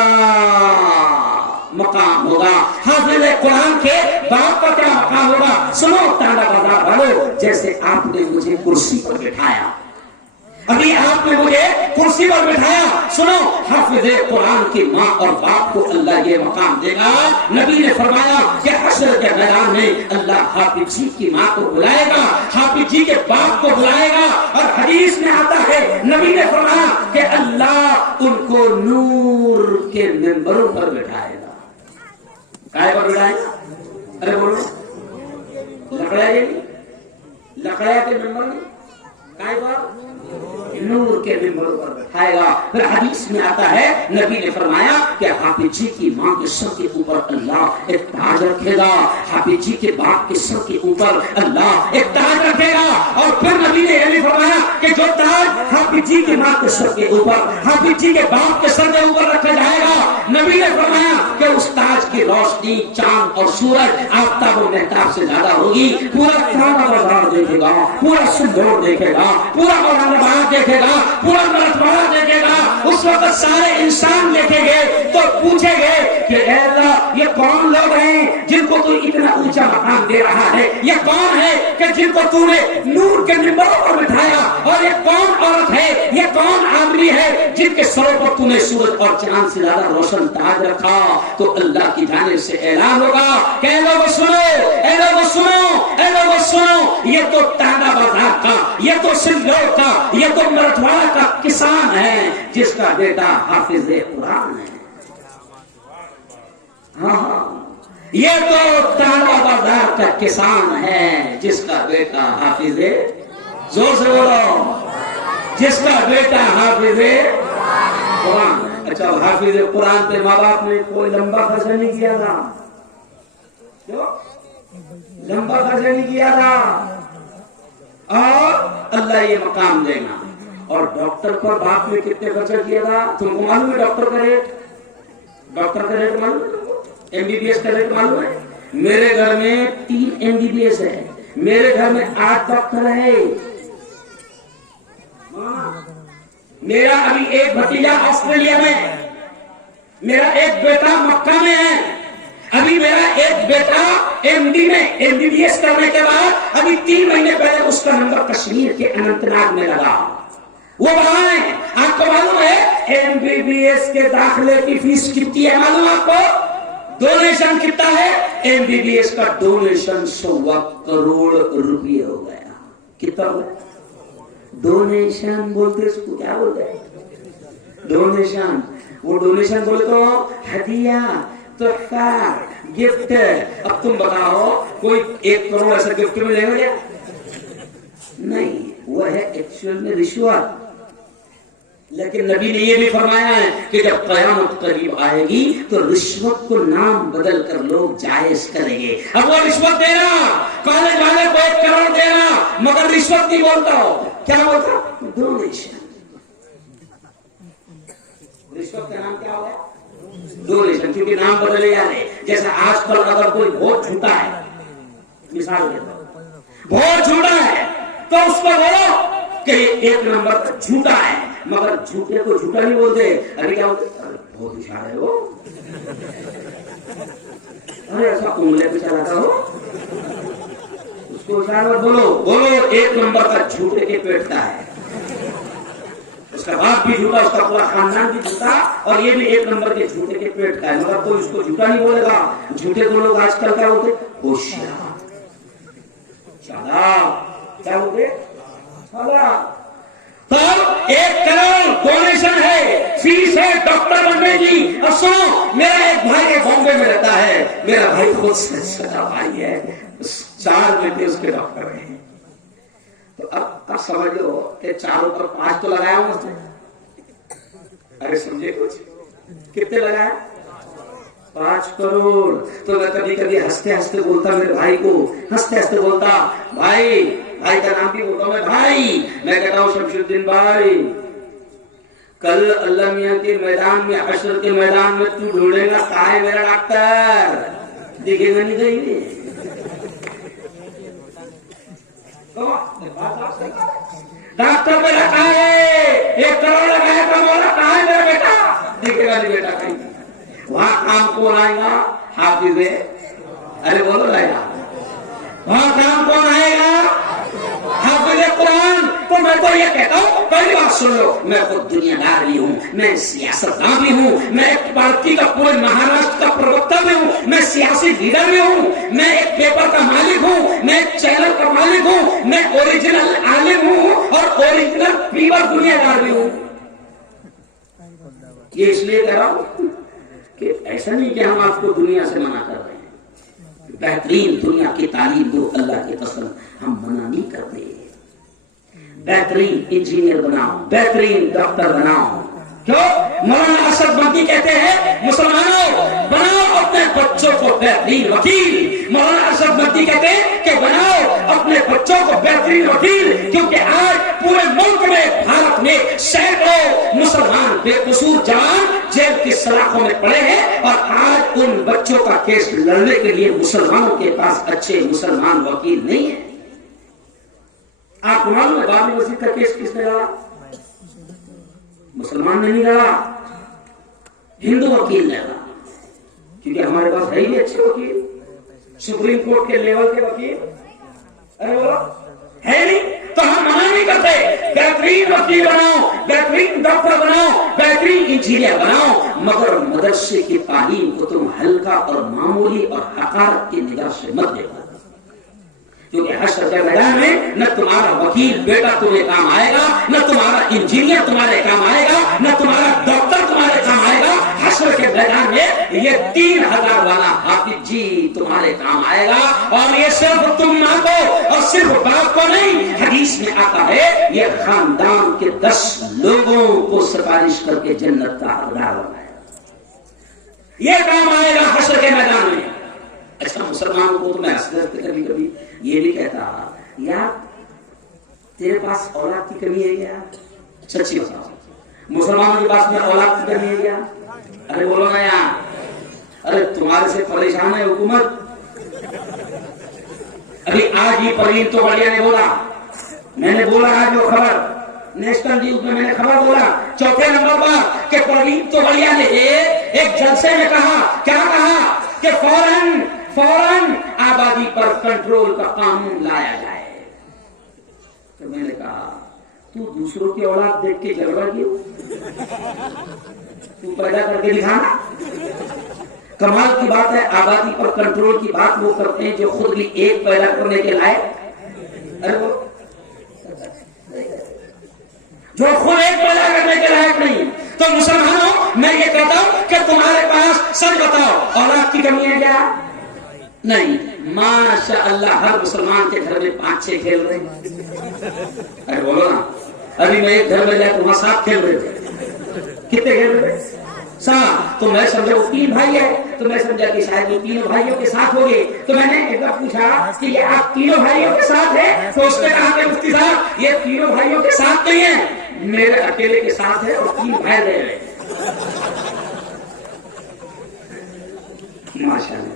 مقام ہوگا، حافظ قرآن کے باپ کا کیا مقام ہوگا. سنو تانڈا بازار والو، جیسے آپ نے مجھے کرسی پر بٹھایا، ابھی آپ نے مجھے کرسی پر بٹھایا، سنو حافظ قرآن کی ماں اور باپ کو اللہ یہ مقام دے گا. نبی نے فرمایا کہ حشر کے میدان میں اللہ حافظ جی کی ماں کو بلائے گا، حافظ جی کے باپ کو بلائے گا. اور حدیث میں آتا ہے نبی نے فرمایا کہ اللہ ان کو نور کے ممبروں پر بٹھائے گا. کائے پر بٹھائے گا؟ ارے بولو، لکڑیا کے ممبر میں کائے پر؟ نور کے ممبروں پر بٹھائے گا. پھر حدیث میں آتا ہے نبی نے فرمایا کہ حافظ جی کی ماں کے سر کے اوپر اللہ ایک تاج رکھے گا، حافظ جی کے باپ کے سر کے اوپر اللہ ایک تاج رکھے گا. اور پھر نبی نے یہ بھی فرمایا کہ جو تاج حافظ جی کی ماں کے سر کے اوپر، حافظ جی کے باپ کے سر کے اوپر رکھا جائے گا، نبی نے فرمایا کہ اس تاج کی روشنی چاند اور سورج آفتاب و مہتاب سے زیادہ ہوگی. پورا تانڈا بازار دیکھے گا، پورا سندور دیکھے گا، پورا اورنگ آباد دیکھے گا، پورا مرتبہ دیکھے گا. اس وقت سارے انسان دیکھیں گے تو پوچھیں گے کہ اے اللہ یہ کون لوگ ہیں جن کو تو اتنا اونچا مقام دے رہا ہے؟ یہ کون ہے کہ جن کو تو نے نور کے ممبروں پر بٹھایا؟ اور یہ کون عورت ہے، یہ کون آدمی ہے جن کے سروں پر تو نے سورج اور چاند سے زیادہ روشن تاج رکھا؟ تو اللہ کی جانب سے اعلان ہوگا کہ اے لوگو سنو، اے لوگو سنو، اے لوگو سنو، یہ تو تانڈا بازار کا، یہ تو سندور کا، یہ تو مرتواڑا کا کسان ہے جس کا بیٹا حافظ قرآن ہے. ہاں، یہ تو تانڈا بازار کا کسان ہے جس کا بیٹا حافظ، زور سے بولو، جس کا بیٹا حافظ قرآن. اچھا، حافظ قرآن پہ ماں باپ نے کوئی لمبا خرچہ نہیں کیا تھا؟ کیوں لمبا خرچہ نہیں کیا تھا؟ اور اللہ یہ مقام دے گا. اور ڈاکٹر پر باپ نے کتنے خرچہ کیا تھا تم کو معلوم ہے؟ ڈاکٹر کا ریٹ، ڈاکٹر کا ریٹ معلوم ہے؟ ایم بی بی ایس کا ریٹ معلوم ہے؟ میرے گھر میں 3 MBBS ہے، میرے گھر میں 8 ڈاکٹر ہے. میرا ابھی ایک بھتیجا آسٹریلیا میں، میرا ایک بیٹا مکہ میں ہے، ابھی میرا ایک بیٹا MD میں MBBS کرنے کے بعد ابھی 3 مہینے پہلے اس کا نمبر کشمیر کے اننت ناگ میں لگا. वो बढ़ाएं। आपको मालूम है एमबीबीएस के दाखिले की फीस कितनी है? मालूम आपको? डोनेशन कितना है? एमबीबीएस का डोनेशन 1.25 करोड़ रुपये हो गया। कितना हो गया? डोनेशन बोलते उसको क्या बोलते हैं? डोनेशन। वो डोनेशन बोले तो हदिया, तोहफा, गिफ्ट। अब तुम बताओ कोई 1 करोड़ ऐसा गिफ्ट मिलेगा क्या? नहीं, वो है एक्चुअल में रिश्वत। लेकिन नबी ने ये भी फरमाया है कि जब क़यामत करीब आएगी तो रिश्वत को नाम बदल कर लोग जायज करेंगे। अब वो रिश्वत देना, कॉलेज वाले को 1 करोड़ देना, मगर रिश्वत नहीं बोलता हो, क्या बोलता? डोनेशन। रिश्वत का नाम क्या हो गया? डोनेशन, क्योंकि नाम बदले जा रहे। जैसे आजकल अगर कोई बहुत झूठा है, मिसाल देता हूं, बहुत झूठा है, तो उसको बोलो कि 1 नंबर पर झूठा है, मगर झूठे को झूठा नहीं बोलते। अरे क्या बोलते? अरे बहुत होशियार है वो, अरे ऐसा उंगले पे चलाता हो, उसको होशियार मत बोलो। बोलो 1 नंबर का झूठे के पेट का है, उसका बाप भी झूठा, उसका पूरा खानदान भी झूठा, और ये भी 1 नंबर के झूठे के पेट का है, मगर कोई उसको झूठा नहीं बोलेगा। झूठे को लोग आजकल क्या बोलते? होशियार, चालाक। क्या बोलते? चालाक। तो 1 करोड़ डोनेशन है, फीस है डॉक्टर बनने की। और सुनो, मेरा एक भाई है बॉम्बे में रहता है, मेरा भाई खुद से सगा भाई है, 4 बेटे उसके डॉक्टर हैं। तो अब समझ लो कि 4 पर 5 तो लगाया हूं उसने। अरे समझे कुछ? कितने लगाया? 5 करोड़। तो मैं कभी कभी हंसते हंसते बोलता मेरे भाई को, हंसते हंसते बोलता, भाई, भाई का नाम भी बोलता मैं भाई, मैं कहता हूं शमशुद्दीन भाई, कल अल्लाह मियां के मैदान में, हश्र के मैदान में तू ढूंढेगा कहाँ है मेरा डॉक्टर? दिखेगा नहीं कहीं। डॉक्टर मेरा कहाँ है? 1 करोड़ लगाया था, बोला कहाँ है मेरा बेटा? दिखेगा नहीं बेटा कहीं। वहां काम कौन आएगा? हाफिज है। अरे बोलो लाया, वहां काम कौन आएगा? हाफिज कुरान। तो मैं तो ये कहता हूँ, पहली बात सुन लो, मैं खुद दुनियादार भी हूँ, मैं सियासतदान भी हूँ, मैं एक पार्टी का पूरे महाराष्ट्र का प्रवक्ता भी हूँ, मैं सियासी लीडर भी हूँ, मैं एक पेपर का मालिक हूँ, मैं एक चैनल का मालिक हूँ, मैं ओरिजिनल आलिम हूँ और ओरिजिनल पीवर दुनियादार भी हूँ। ये इसलिए कह रहा हूँ कि ऐसा नहीं कि हम आपको दुनिया से मना कर रहे हैं। बेहतरीन दुनिया की तालीम दो, अल्लाह की कसम, हम मना नहीं करते। बेहतरीन इंजीनियर बनाओ, बेहतरीन डॉक्टर बनाओ। क्यों? मौलाना अशरफ मदनी कहते हैं, मुसलमानों बनाओ अपने बच्चों को बेहतरीन वकील। मौलाना अशरफ मदनी कहते हैं कि बनाओ अपने बच्चों को बेहतरीन वकील, क्योंकि आज पूरे मुल्क में, भारत में सैकड़ों मुसलमान बेकसूर जवान जेल की सलाखों में पड़े हैं, और आज उन बच्चों का केस लड़ने के लिए मुसलमानों के पास अच्छे मुसलमान वकील नहीं है। आपको मालूम है बाबरी मस्जिद का केस किसने लड़ा? मुसलमान ने नहीं लड़ा, हिंदू वकील ने लड़ा, क्योंकि हमारे पास है ही अच्छे वकील, सुप्रीम कोर्ट के लेवल के वकील। अरे बोलो है नहीं, तो हम मना नहीं करते। बेहतरीन वकील बनाओ, बेहतरीन डॉक्टर बनाओ, बेहतरीन इंजीनियर बनाओ, मगर मदरसे की तालीम को तुम हल्का और मामूली और हकारत की निगाह से मत देखो, क्योंकि हश्र के मैदान में न तुम्हारा वकील बेटा तुम्हें काम आएगा, न तुम्हारा इंजीनियर तुम्हारे काम आएगा, न तुम्हारा डॉक्टर तुम्हारे काम आएगा। हश्र के मैदान में ये 3000 वाला हाफिज जी तुम्हारे काम आएगा, और ये सिर्फ तुम मां को और सिर्फ बाप को नहीं, हदीस में आता है ये खानदान के 10 लोगों को सिफारिश करके जन्नत का हकदार बनाएगा। ये काम आएगा हश्र के मैदान में। अच्छा, मुसलमानों को तो मैं कभी कभी ये भी कहता, यार तेरे पास औलाद की कमी है क्या? सच्ची बताओ, मुसलमानों के पास में औलाद की कमी है क्या? अरे बोलो ना यार। अरे तुम्हारे से परेशान है हुकूमत। अभी आज ही परवीन तोगड़िया ने बोला, मैंने बोला आज वो खबर नेशनल न्यूज में, मैंने खबर बोला 4थे नंबर पर कि परवीन तोगड़िया ने एक जलसे में कहा, क्या कहा कि फौरन आबादी पर कंट्रोल का कानून लाया जाए। तो मैंने कहा तू दूसरों की औलाद देख के जल रहा क्यों? तू पैदा करके दिखाना। कमाल की बात है, आबादी पर कंट्रोल की बात वो करते हैं जो खुद भी एक पैदा करने के लायक, अरे वो जो खुद एक पैदा करने के लायक नहीं। तो मुसलमानों, मैं ये कहता हूं कि तुम्हारे पास, सच बताओ, औलाद की कमी है क्या? नहीं। माशा अल्लाह, हर मुसलमान के घर में 5-6 खेल रहे हैं। अरे बोलो ना, अभी मैं एक घर में गया तो वहां 7 खेल रहे थे। कितने खेल रहे थे? 7। तो मैं समझा वो 3 भाई है, तो मैं समझा कि शायद वो 3 भाइयों के साथ हो गए। तो मैंने एक बार पूछा कि ये आप 3 भाइयों के साथ है? तो उसने कहा कि मुफ्ती साहब, ये 3 भाइयों के साथ नहीं है, मेरे अकेले के साथ है, और 3 भाई रह रहे। माशाअल्लाह।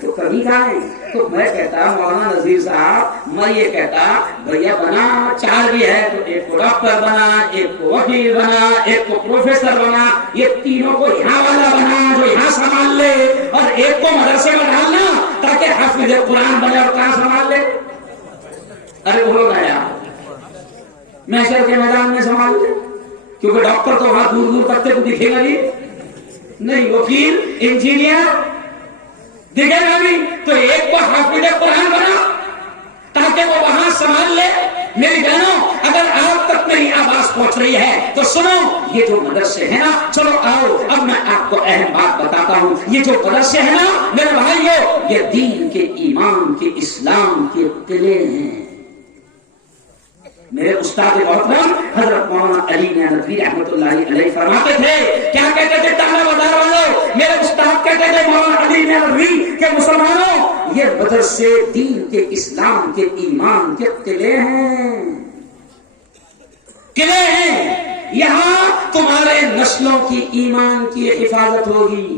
तो कभी कहा है? तो मैं कहता मौलाना नजीर साहब, मैं ये कहता भैया बना 4 भी है, तो एक को डॉक्टर बना, एक को वकील बना, एक को प्रोफेसर बना, ये तीनों को यहाँ वाला बना जो यहाँ संभाल ले, और एक को मदरसे में डालना ताकि हाफिज कुरान बने और कहाँ संभाल ले। अरे बोलो ना यार, मैशर के मैदान में संभाल ले, क्योंकि डॉक्टर तो वहां दूर दूर तक को दिखेगा नहीं, वकील इंजीनियर दिखेगा नहीं, तो एक को हाफिज कुरान बना ताकि वो वहां संभाल ले। मेरी बहनों, अगर आप तक मेरी आवाज पहुंच रही है तो सुनो, ये जो मदरसे है ना, चलो आओ अब मैं आपको अहम बात बताता हूं। ये जो मदरसे है ना मेरे भाइयों, ये दीन के, ईमान के, इस्लाम के किले हैं। मेरे उस्ताद मोहतरम हजरत मौलाना अली नदवी रहमतुल्लाहि अलैहि फरमाते थे, क्या कहते थे ताला बाजार वालों? मेरे उस्ताद कहते थे मौलाना अली नदवी के मुसलमानों, ये मदरसे दीन के, इस्लाम के, ईमान के किले हैं, किले हैं। यहाँ तुम्हारे नस्लों की ईमान की हिफाजत होगी।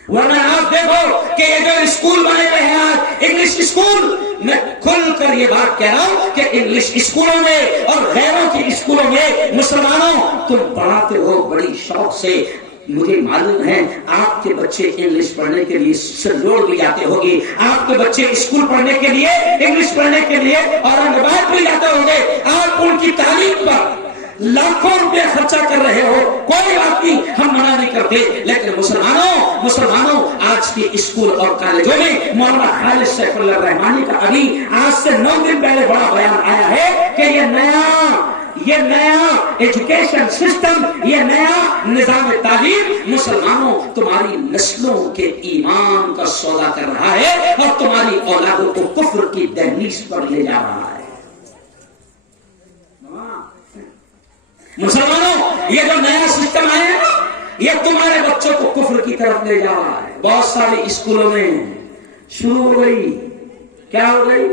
वरना आप देखो कि ये जो स्कूल बने हुए हैं आज, इंग्लिश स्कूल, मैं खुल कर ये बात कह रहा हूं कि इंग्लिश स्कूलों में और गैरों की स्कूलों में मुसलमानों तुम पढ़ाते हो बड़ी शौक से। मुझे मालूम है आपके बच्चे इंग्लिश पढ़ने के लिए सिल्लोड भी जाते होंगे, आपके बच्चे स्कूल पढ़ने के लिए, इंग्लिश पढ़ने के लिए औरंगाबाद भी जाते होंगे। आप उनकी तालीम पर लाखों रुपया खर्चा कर रहे हो, कोई बात नहीं, हम मना नहीं करते। लेकिन मुसलमानों आज के स्कूल और कॉलेजों में मौलाना खालिद सैफुल्लाह रहमानी का अभी आज से 9 दिन पहले बड़ा बयान आया है कि ये नया एजुकेशन सिस्टम, ये नया निजाम तालीम मुसलमानों तुम्हारी नस्लों के ईमान का सौदा कर रहा है और तुम्हारी औलादों को कुफ्र की दहलीज पर ले जा रहा है। मुसलमानों, ये जो नया सिस्टम आया है ना, ये तुम्हारे बच्चों को कुफ्र की तरफ ले जा रहा है। बहुत सारे स्कूलों में शुरू हो गई, क्या हो गई?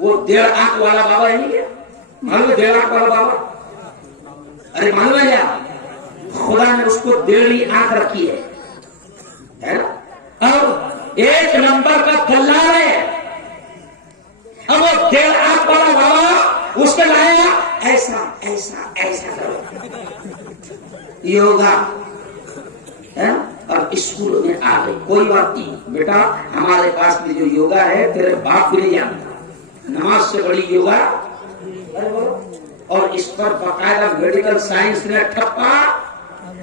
वो 1.5 आंख वाला बाबा है नहीं क्या? मालूम है 1.5 आंख वाला बाबा? अरे मालूम है क्या? खुदा ने उसको 1.5 आंख रखी है ना? अब 1 नंबर का दल्लाल है। अब वो 1.5 आंख वाला बाबा उसके लाया ऐसा ऐसा ऐसा करो योगा है, और स्कूल में आ गई। कोई बात नहीं बेटा, हमारे पास में जो योगा है तेरे बाप भी नहीं जानता, नमाज से बड़ी योगा। और इस पर बाकायदा मेडिकल साइंस ने ठप्पा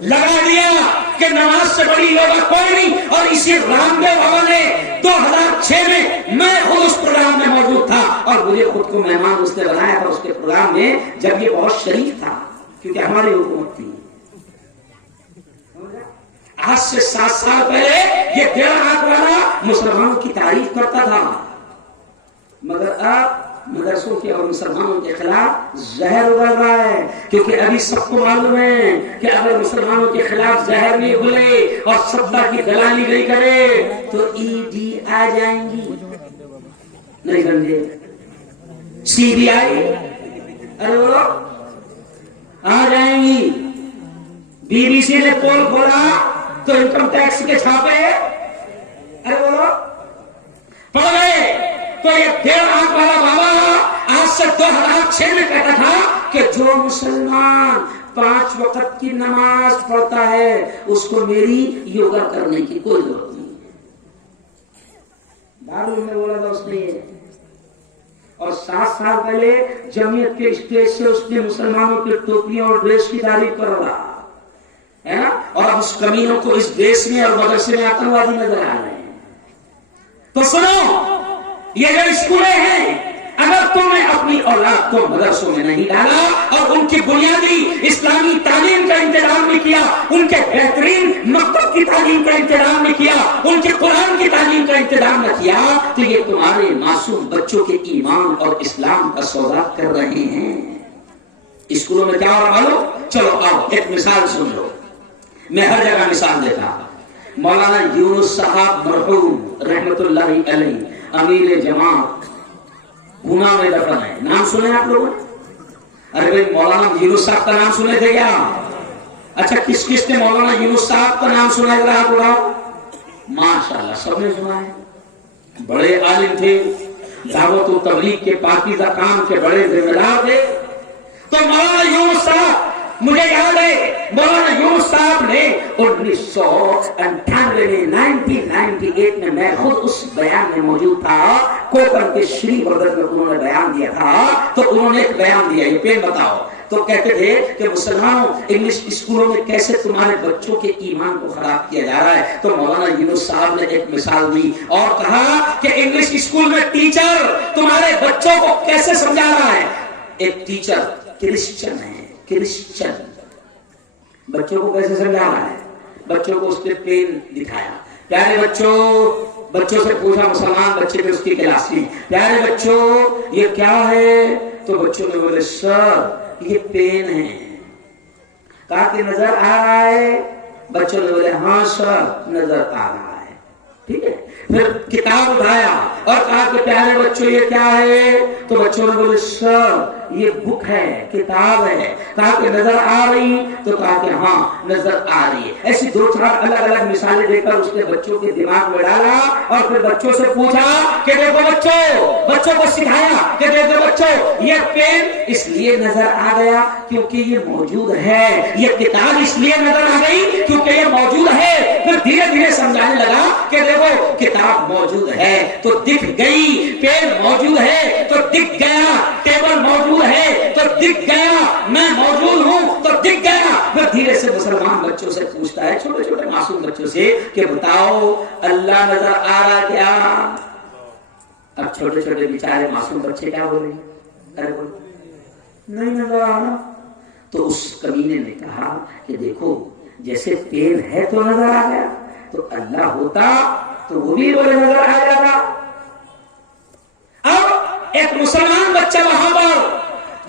लगा दिया कि नमाज से बड़ी योगा कोई नहीं। और इसी रामदेव बाबा ने 2006 में, मैं खुद उस प्रोग्राम में मौजूद था और मुझे खुद को मेहमान उसने बनाया था उसके प्रोग्राम में, जब ये बहुत शरीफ था क्योंकि हमारी हुकूमत थी। आज से 7 साल पहले ये 1.5 आंख वाला मुसलमानों की तारीफ करता था, मगर अब मदरसों के और मुसलमानों के खिलाफ जहर उगल रहा है। क्योंकि अभी सबको मालूम है कि अगर मुसलमानों के खिलाफ जहर नहीं उगले और सत्ता की दलाली नहीं करे तो ईडी आ जाएंगी, नहीं समझे? सीबीआई अरे वो आ जाएंगी। बीबीसी ने पोल खोला तो इनकम टैक्स के छापे अरे बोलो पड़ गए। तो ये 1.5 आंख वाला बाबा आज से 2006 में कहता था कि जो मुसलमान 5 वक्त की नमाज पढ़ता है उसको मेरी योगा करने की कोई जरूरत नहीं है। दारुल में बोला था उसने। और 7 साल पहले जमीयत के स्टेज से उसने मुसलमानों की टोपियों और ड्रेस की तारीफ कर रहा है ना, और अब उस कमीनों को इस देश में और मदरसे में आतंकवादी नजर आ रहे हैं। तो सुनो, ये जो स्कूलें हैं, अगर तुमने अपनी औलाद को मदरसों में नहीं डाला और उनकी बुनियादी इस्लामी तालीम का इंतजाम नहीं किया, उनके बेहतरीन मकतब की तालीम का इंतजाम नहीं किया, उनके कुरान की तालीम का इंतजाम न किया, तो ये तुम्हारे मासूम बच्चों के ईमान और इस्लाम का सौदा कर रहे हैं। स्कूलों में क्या हो रहा मालूम? चलो आओ एक मिसाल सुन लो, मैं हर जगह मिसाल देता। मौलाना यूनुस साहब मरहूम रहमतुल्लाहि अलैह अमीर जमात पूना में दफन है, नाम सुने आप लोगों ने? अरे भाई मौलाना यूनुस साहब का नाम सुने थे क्या? अच्छा, किस किस ने मौलाना यूनुस साहब का नाम सुना है? आप उड़ाओ। माशाल्लाह सबने सुना है। बड़े आलिम थे, दावत और तबलीग के पाकीज़ा काम के बड़े जिम्मेदार थे। तो मौलाना यूनुस साहब, मुझे याद है मौलाना यूनुस साहब ने 1998 में मैं खुद उस बयान में मौजूद था, कोकण के श्रीवर्धन में उन्होंने बयान दिया था। तो उन्होंने एक बयान दिया, ये पेन बताओ। तो कहते थे कि मुसलमानों, इंग्लिश स्कूलों में कैसे तुम्हारे बच्चों के ईमान को खराब किया जा रहा है। तो मौलाना यूनुस साहब ने एक मिसाल दी और कहा कि इंग्लिश स्कूल में टीचर तुम्हारे बच्चों को कैसे समझा रहा है। एक टीचर क्रिश्चियन है, क्रिश्चियन बच्चों को कैसे समझा रहा है? बच्चों को उसने पेन दिखाया, प्यारे बच्चों से पूछा, मुसलमान बच्चे थे उसकी क्लास में, प्यारे बच्चों ये क्या है? तो बच्चों ने बोले सर ये पेन है। कहा कि नजर आ रहा है? बच्चों ने बोले हाँ सर नजर आ रहा है। ठीक है, फिर किताब उठाया और कहा कि प्यारे बच्चों ये क्या है? तो बच्चों ने बोले सर ये बुक है, किताब है। कहा कि नजर आ रही? तो कहा कि हाँ नजर आ रही है। ऐसी दो चार अलग अलग मिसालें देकर उसने बच्चों के दिमाग में डाला और फिर बच्चों से पूछा कि देखो बच्चों को सिखाया कि देखो बच्चों ये पेन इसलिए नजर आ गया क्योंकि ये मौजूद है, ये किताब इसलिए नजर आ गई क्योंकि ये मौजूद है। फिर धीरे धीरे समझाने लगा कि देखो किताब मौजूद है तो दिख गई, पेन मौजूद है तो दिख गया, टेबल मौजूद है तो दिख गया, मैं मौजूद हूं तो दिख गया। फिर धीरे से मुसलमान बच्चों से पूछता है, छोटे छोटे मासूम बच्चों से, कि बताओ अल्लाह नजर आ रहा क्या? अब छोटे छोटे बेचारे मासूम बच्चे क्या बोले? अरे बोले नहीं नजर आ रहा। तो उस कमीने ने कहा कि देखो जैसे पेन है तो नजर आ गया, तो अल्लाह होता तो वो भी बोले नजर आ जाता। अब एक मुसलमान बच्चा वहां पर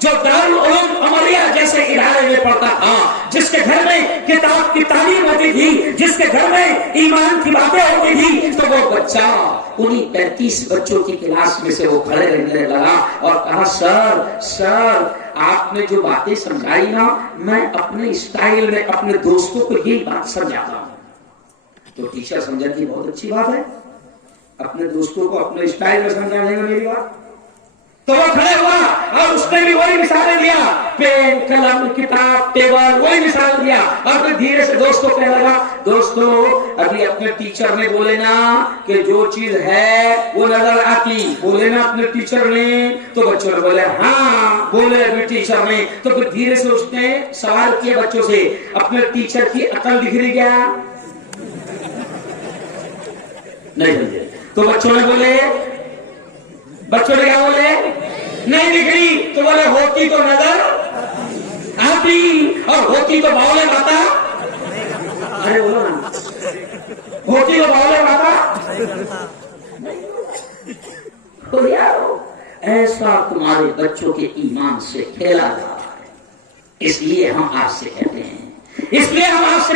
जो दारुल उलूम अमरिया जैसे इदारे में पढ़ता था, जिसके घर में किताब की तालीम होती थी, जिसके घर में ईमान की बातें होती थी, तो वो बच्चा उन्हीं 35 बच्चों की क्लास में से वो खड़े रहने लगा और कहा सर आपने जो बातें समझाई ना, मैं अपने स्टाइल में अपने दोस्तों को यही बात समझाता हूं। तो टीचर समझा कि बहुत अच्छी बात है, अपने दोस्तों को अपने स्टाइल में समझा देगा मेरी बात। तो वो खड़े हुआ और उसने भी वही मिसालें दिया, पेन कलम किताब टेबल, वही मिसाल दिया। और फिर धीरे से दोस्तों कहने लगा, दोस्तों अभी अपने टीचर ने बोले ना कि जो चीज है वो नजर आती, बोले ना अपने टीचर ने? तो बच्चों ने बोले हाँ बोले अभी टीचर ने। तो फिर धीरे से उसने सवाल किया बच्चों से, अपने टीचर की अकल दिख रही क्या? नहीं समझे। तो बच्चों ने क्या बोले? नहीं दिख रही। तो बोले होती तो नजर आती, और होती तो बावले बाता। अरे बोलो ना, होती तो बावले बाता। तो यार ऐसा तुम्हारे बच्चों के ईमान से खेला जा रहा है। इसलिए हम आपसे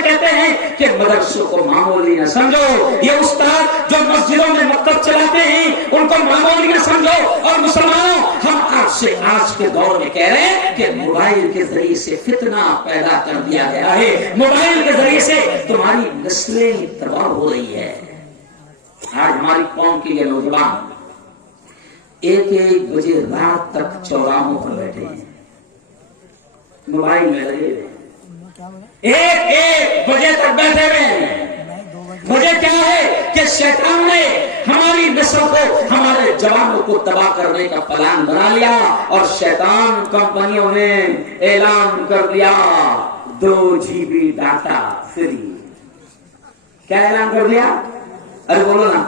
कहते हैं कि मदरसों को मामूली न समझो। ये उस्ताद जो मस्जिदों में मकतब चलाते हैं उनको मामूली न समझो। और मुसलमानों, हम आपसे आज के दौर में कह रहे हैं कि मोबाइल के जरिए से फितना पैदा कर दिया गया है। मोबाइल के जरिए से तुम्हारी नस्लें तबाह हो रही है। आज हमारी कौम के ये नौजवान 1-1 बजे रात तक चौराहों पर बैठे हैं, मोबाइल में लगे हुए, 1-1 बजे तक बैठे हुए हैं। वजह क्या है कि शैतान ने हमारी नस्ल को, हमारे जवानों को तबाह करने का प्लान बना लिया और शैतान कंपनियों ने ऐलान कर दिया 2 GB डाटा फ्री। क्या ऐलान कर दिया? अरे बोलो ना,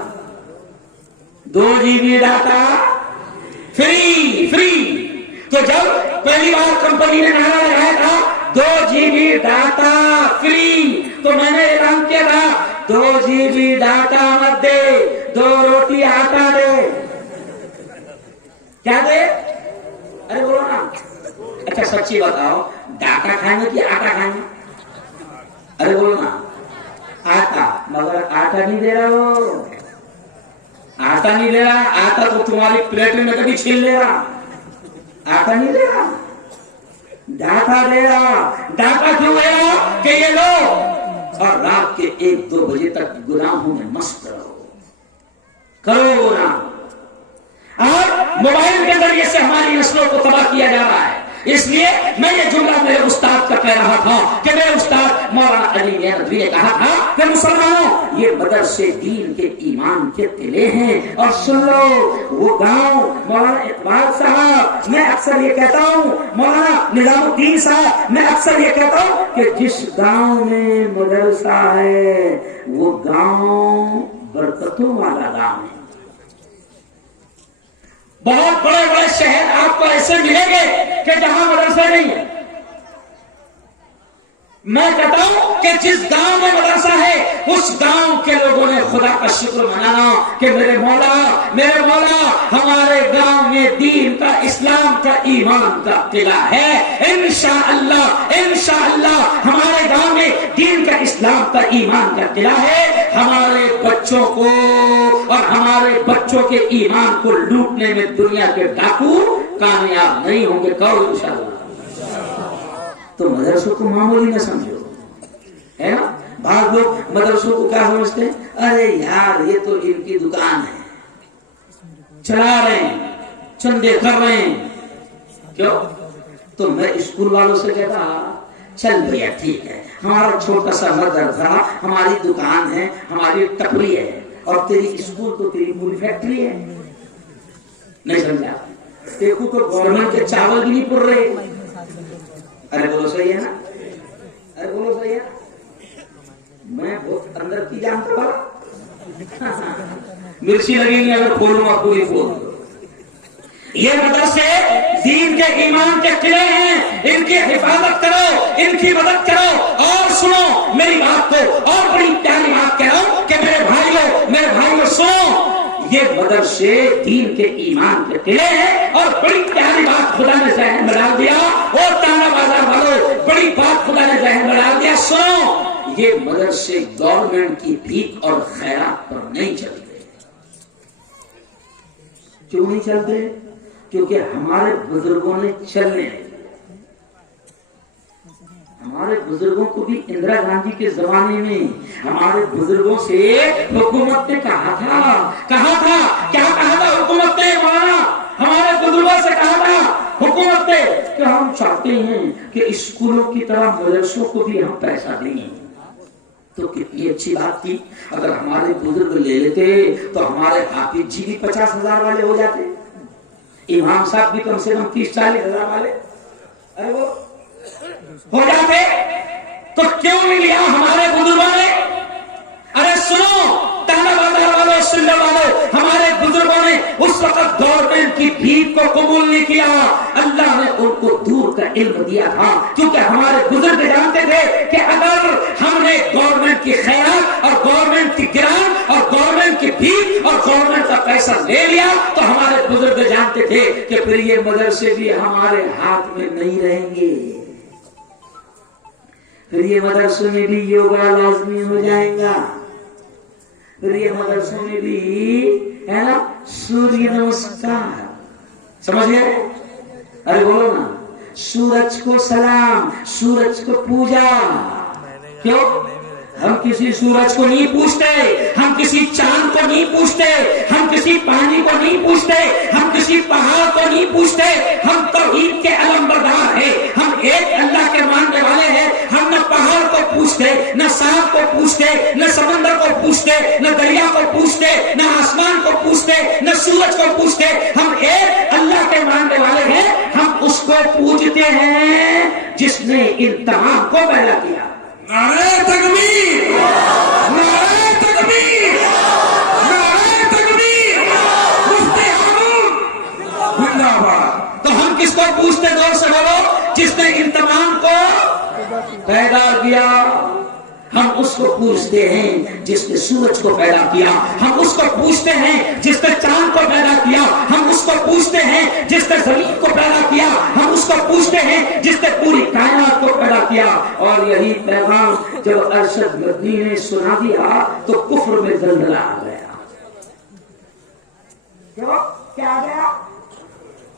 2 GB डाटा फ्री फ्री। तो जब पहली बार कंपनी ने नारा लगाया था 2 GB डाटा फ्री, तो मैंने ऐलान किया था 2 GB डाटा मत दे, 2 रोटी आटा दे। क्या दे? अरे बोलो ना। अच्छा सच्ची बताओ, डाटा खाएंगे कि आटा खाएंगे? अरे बोलो ना। आटा, मगर आटा नहीं दे रहा हो, आटा नहीं दे रहा। आटा तो तुम्हारी प्लेट में कभी छीन लेगा, आटा नहीं दे रहा, डाटा दे रहा। डाटा क्यों दे रहा? कि ये लोग और रात के 1-2 बजे तक गुनाहों में मस्त करो गुनाह। और मोबाइल के जरिए से हमारी नस्लों को तबाह किया जा रहा है। इसलिए मैं ये जुमला मेरे उस्ताद का कह रहा था कि मेरे उस्ताद मौलाना अली नदवी ने कहा था कि मुसलमानों, ये मदरसे दीन के ईमान के किले हैं। और सुन लो, वो गांव मौलाना इकबाल साहब, मैं अक्सर ये कहता हूँ, मौलाना निजामुद्दीन साहब, मैं अक्सर ये कहता हूँ कि जिस गांव में मदरसा है वो गांव बरकतों वाला गांव है। बहुत बड़े बड़े शहर आपको ऐसे मिलेंगे कि जहां मदरसा नहीं है। मैं कहता हूं कि जिस गांव में मदरसा है उस गांव के लोगों ने खुदा का शुक्र मनाना कि मेरे मौला हमारे गांव में दीन का, इस्लाम का, ईमान का किला है। इंशाअल्लाह हमारे गांव में दीन का, इस्लाम का, ईमान का किला है। हमारे बच्चों को और हमारे बच्चों के ईमान को लूटने में दुनिया के डाकू कामयाब नहीं होंगे। कहो इंशाअल्लाह। तो मदरसों को मामूली न समझो, है ना। भाग लोग मदरसों को क्या समझते हैं? अरे यार ये तो इनकी दुकान है, चला रहे हैं, चंदे कर रहे हैं। क्यों? तो मैं स्कूल वालों से कहता, चल भैया ठीक है, हमारा छोटा सा मदरसा, हमारी दुकान है, हमारी टपरी है, और तेरी स्कूल तो तेरी पूरी फैक्ट्री है। नहीं समझा? देखो तो गवर्नमेंट के चावल भी नहीं पुर रहे। अरे बोलो सही है ना? अरे बोलो सही है ना? मैं बहुत अंदर की जानता हूं। मिर्ची लगेगी अगर खोलूंगा पूरी खोल। ये मदरसे दीन के, ईमान के किले हैं, इनकी हिफाजत करो, इनकी मदद करो। और सुनो मेरी बात को, और बड़ी प्यारी बात कह रहा हूं कि मेरे भाइयों सुनो, ये मदरसे दीन के, ईमान के किले हैं। और बड़ी प्यारी बात खुदा ने ज़हन में डाल दिया, और ताना बाजार वालों, बड़ी बात खुदा ने ज़हन में डाल दिया। सुनो, ये मदरसे गवर्नमेंट की भीख और खैरात पर नहीं चलते। क्यों नहीं चलते? क्योंकि हमारे बुजुर्गों ने चलने दिया। हमारे बुजुर्गों को भी इंदिरा गांधी के जमाने में हमारे बुजुर्गों से हुकूमत ने कहा था, क्या कहा था हुकूमत ने? हमारे बुजुर्गों से कहा था हुकूमत ने कि हम चाहते हैं कि स्कूलों की तरह मदरसों को भी हम पैसा दें। तो कितनी अच्छी बात थी, अगर हमारे बुजुर्ग ले लेते तो हमारे हाफिज जी भी 50,000 वाले हो जाते, इमाम साहब भी कम से कम 30-40 हजार वाले अरे वो हो जाते। तो क्यों नहीं लिया हमारे बुजुर्गों ने? अरे सुनो ताना बाजार वालों, सुनने वालों, हमारे बुजुर्गों ने उस वक्त गवर्नमेंट की भीख को कबूल नहीं किया। अल्लाह ने उनको दूर का इल्म दिया था, क्योंकि हमारे बुजुर्ग जानते थे कि अगर हमने गवर्नमेंट की खैरात और गवर्नमेंट की गिरान और गवर्नमेंट की भीख और गवर्नमेंट का पैसा ले लिया तो हमारे बुजुर्ग जानते थे कि फिर ये मदरसे भी हमारे हाथ में नहीं रहेंगे, फिर ये मदरसों में भी योगा लाजमी हो जाएगा, फिर ये मदरसों में भी है ना सूर्य नमस्कार। समझ गए? अरे बोलो ना, सूरज को सलाम, सूरज को पूजा। क्यों? हम किसी सूरज को नहीं पूछते, हम किसी चांद को नहीं पूछते, हम किसी पानी को नहीं पूछते, हम किसी पहाड़ को नहीं पूछते। हम तौहीद के अलमबरदार हैं, हम एक अल्लाह के मानने वाले हैं। हम न पहाड़ को पूछते, न सांप को पूछते, न समंदर को पूछते, न दरिया को पूछते, न आसमान को पूछते, न सूरज को पूछते। हम एक अल्लाह के मानने वाले हैं। हम उसको पूजते हैं जिसने इन तमाम को पैदा किया। नारे तकबीर, नारे तकबीर, नारे तकबीर, मुफ्ती हारून जिंदाबाद। तो हम किसको पूछते दौर से बोलो? जिसने इन तमाम को पैदा किया। हम उसको पूछते हैं जिसने सूरज को पैदा किया। हम उसको पूछते हैं जिसने चांद को पैदा किया। हम उसको पूछते हैं जिसने जमीन को पैदा किया। हम उसको पूछते हैं जिसने पूरी कायनात को पैदा किया। और यही पैगाम जब अरशद गदनी ने सुना दिया तो कुफ्र में दलदला आ गया। क्या आ गया?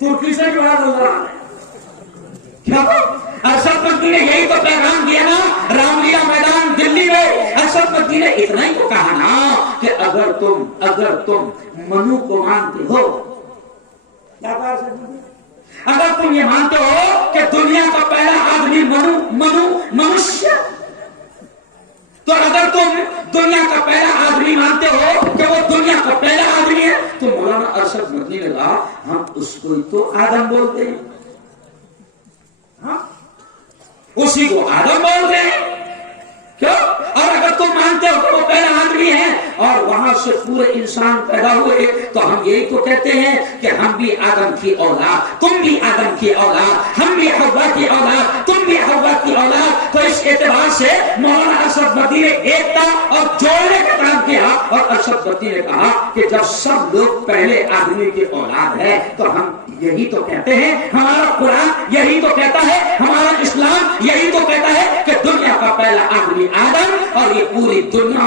तुर्की से जो है दलदला आ गया। अरशद गदनी ने यही तो पैगाम दिया ना रामलीला मैदान दिल्ली में। अरशद गदनी ने इतना ही तो कहा ना कि अगर तुम मनु को मानते हो, अगर तुम ये मानते हो कि दुनिया का पहला आदमी मनुष्य, तो अगर तुम दुनिया का पहला आदमी मानते हो कि वो दुनिया का पहला आदमी है, तो मौलाना अरशद गदनी ने कहा हम उसको ही तो आदम बोलते हैं। उसी को आदम बोलते हैं। क्यों? और अगर तुम मानते हो कि वो पहला आदमी है और वहां से पूरे इंसान पैदा हुए, तो हम यही तो कहते हैं कि हम भी आदम की औलाद, तुम भी आदम की औलाद, हम भी हव्वा की औलाद, तुम भी हव्वा की औलाद। तो इस एतबार से मौलाना अरशद गदनी ने एकता और जोड़ने का काम किया। और अरशद गदनी ने कहा कि जब सब लोग पहले आदमी की औलाद है तो हम यही तो कहते हैं, हमारा कुरान यही तो कहता है, हमारा इस्लाम यही तो कहता है कि दुनिया का पहला आदमी आदम और ये पूरी दुनिया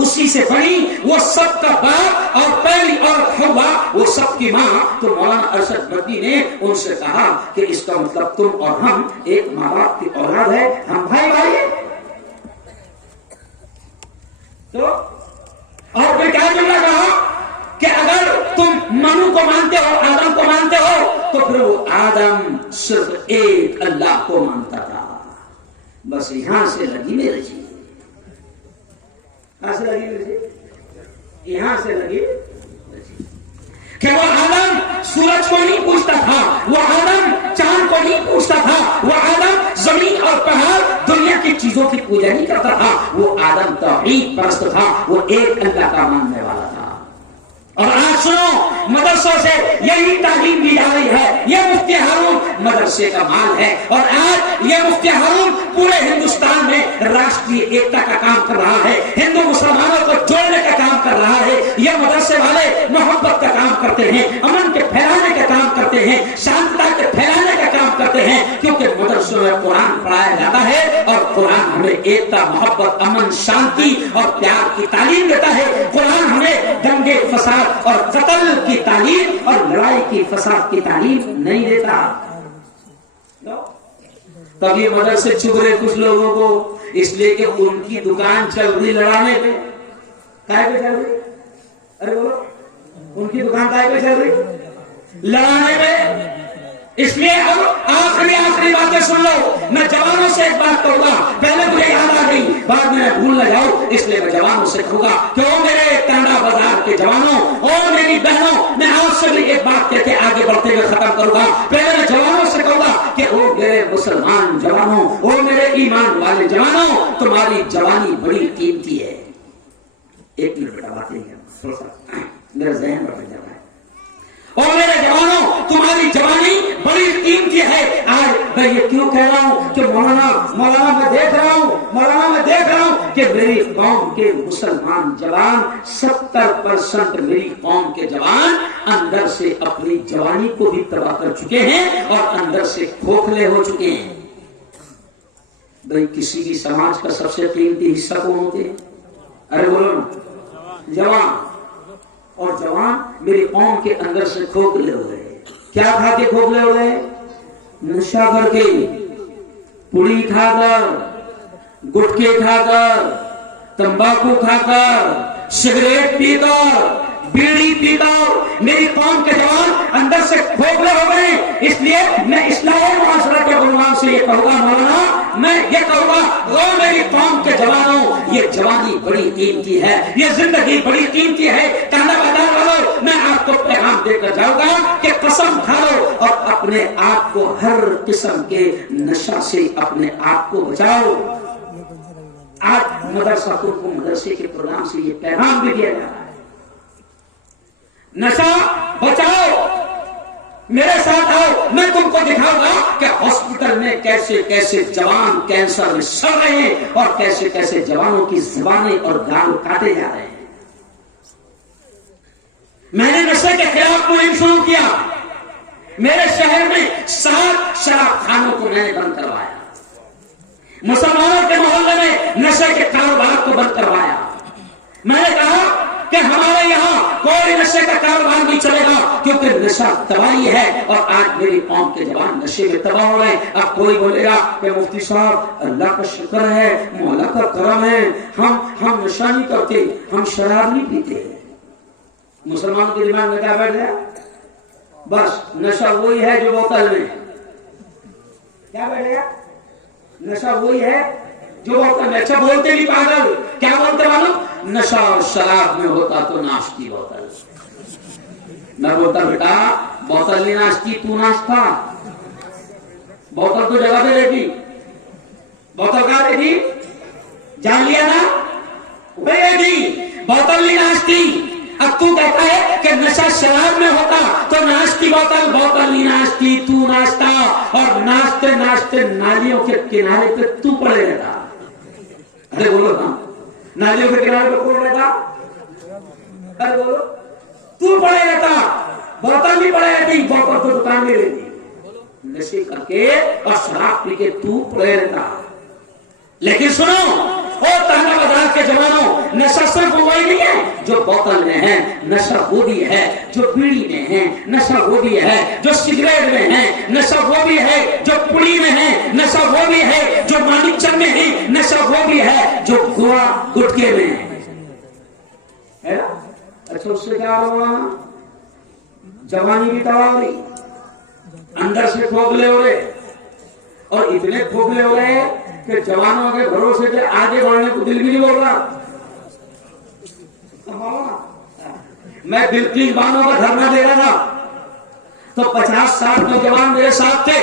उसी से बनी। वो सबका बाप और पहली और हव्वा वो सबकी माँ। तो मौलाना अरशद गदनी ने उनसे कहा कि इसका मतलब तुम और हम एक माँ बाप की औलाद है, हम भाई भाई है। तो और फिर क्या जुमला कहा कि अगर तुम मनु को मानते हो, आदम को मानते हो, तो फिर वो आदम सिर्फ एक अल्लाह को मानता था। बस यहां से लगी मेरी चीज, यहां से लगी मेरी चीज, यहां से लगी कि वो आदम सूरज को नहीं पूछता था, वो आदम चांद को नहीं पूछता था, वो आदम जमीन और पहाड़ दुनिया की चीजों की पूजा नहीं करता था। वो आदम तौहीद परस्त था, वो एक अल्लाह का मानने वाला था। और आज सुनो, मदरसों से यही तालीम दी जा रही है। ये मुफ्ती हारून मदरसे का माल है। और आज ये मुफ्ती हारून पूरे हिंदुस्तान में राष्ट्रीय एकता का काम कर रहा है, हिंदू मुसलमानों को जोड़ने का काम कर रहा है। ये मदरसे वाले मोहब्बत का काम करते हैं, अमन के फैलाने का काम करते हैं, शांतता के फैलाने का काम करते हैं। क्योंकि मदरसों में कुरान पढ़ाया जाता है और कुरान हमें एकता, मोहब्बत, अमन, शांति और प्यार की तालीम देता है। कुरान हमें दंगे, फसाद और कत्ल की तालीम और लड़ाई की, फसाद की तालीम नहीं देता। तब ये मदरसे चुभ रहे कुछ लोगों को, इसलिए कि उनकी दुकान चल रही लड़ाने पे। काय पे चल रही? अरे बोलो, उनकी दुकान काय पे चल रही? लड़ाने पे। इसलिए अब आखिरी बातें सुन लो। मैं जवानों से एक बात कहूंगा, पहले मुझे याद आ गई, बाद में भूल न जाऊं, इसलिए मैं जवानों से कहूंगा कि ओ मेरे टांडा बाजार के जवानों, ओ मेरी बहनों, मैं आपसे भी एक बात कहते आगे बढ़ते हुए खत्म करूंगा। पहले मैं जवानों से कहूंगा कि ओ मेरे मुसलमान जवानों, ओ मेरे ईमान वाले जवानों, तुम्हारी जवानी बड़ी कीमती है। एक मिनट बेटा, बात नहीं है, थोड़ा सा मेरा जहन बढ़ जा रहा है। और मेरे जवानों, तुम्हारी जवानी बड़ी कीमती है। आज मैं ये क्यों कह रहा हूं कि मौलाना मैं देख रहा हूं कि मेरी कौम के मुसलमान जवान 70% मेरी कौम के जवान अंदर से अपनी जवानी को भी तबाह कर चुके हैं और अंदर से खोखले हो चुके हैं। भाई किसी भी समाज का सबसे कीमती हिस्सा कौन होते हैं? अरे बोलो ना, जवान। और जवान मेरी कौम के अंदर से खोखले हुए। क्या खा के खोखले हुए? नशा करके, पुड़ी खाकर, गुटखे खाकर, तंबाकू खाकर, सिगरेट पीकर, बीड़ी पीकर मेरी कौम के जवान अंदर से खोखले हो गए। इसलिए मैं इस्लाही मुआशरा के गुणवान से ये कहूंगा, मौलाना मैं ये कहूंगा, वो मेरी कौम के जवानों, ये जवानी बड़ी कीमती है, ये जिंदगी बड़ी कीमती है। कहना बाजार वालों, मैं आपको पैगाम देकर जाऊंगा कि कसम खा लो और अपने आप को हर किस्म के नशा से अपने आप को बचाओ। आज मदरसा तुमको मदरसे के प्रोग्राम से ये पैगाम भी दिया जा रहा है, नशा बचाओ, मेरे साथ आओ, मैं तुमको दिखाऊंगा कि हॉस्पिटल में कैसे कैसे जवान कैंसर में सड़ रहे हैं और कैसे कैसे जवानों की जुबानें और गाल काटे जा रहे हैं। मैंने नशे के खिलाफ मुहिम शुरू किया। मेरे शहर में 7 शराब खानों को मैंने बंद करवाया, मुसलमानों के मोहल्ले में नशे के कारोबार को बंद करवाया। मैंने कहा कि हमारे यहाँ कोई नशे का कारोबार नहीं चलेगा, क्योंकि नशा तबाही है और आज मेरी कौम के जवान नशे में तबाह हो रहे हैं। अब कोई बोलेगा कि मुफ्ती साहब अल्लाह का शुक्र है, मौला का करम है, हम नशा नहीं करते, हम शराब नहीं पीते। मुसलमान के दिमाग में क्या बैठ गया? बस नशा वही है जो बोतल में। क्या बैठ गया? नशा वही है जो बोतल में। अच्छा बोलते भी पागल, क्या बोलते मालूम? नशा और शराब में होता तो नाश की बोतल। मैं बोलता बेटा बोतल नहीं नाचती, तू नाचता। बोतल तो जगह पे रहती, बोतल कहां रहती? जान लिया ना, वही रहती, बोतल नहीं नाचती। अब तू कहता है कि नशा शराब में होता तो नाचती बोतल, बोतल नहीं नाचती, तू नाचता। और नाचते नाचते नालियों के किनारे पे तू पड़े रहता। अरे बोलो ना, नालियों के किनारे पे कौन रहता? अरे बोलो, तू पड़े रहता, बोतल भी पड़े रहती, बोतल तो दुकान में रहती। नशे करके और शराब पी के तू पड़े रहता। लेकिन सुनो ओ ताना बाजार के जवानों, नशा सिर्फ वही नहीं है जो बोतल में है, नशा वो भी है जो बीड़ी में है, नशा वो भी है जो सिगरेट में है, नशा वो भी है जो पुड़ी में है, नशा वो भी है जो मानिकचंद में है, नशा वो भी है जो गोवा गुटके में है। अच्छा उससे क्या होगा? जवानी भी तबाह हो रही, अंदर से खोखले हो रहे, और इतने खोखले हो रहे कि जवानों के भरोसे से आगे बढ़ने को दिल भी नहीं बोल रहा। मैं बिल्किस बानो का धरना दे रहा था तो 50-60 नौजवान मेरे साथ थे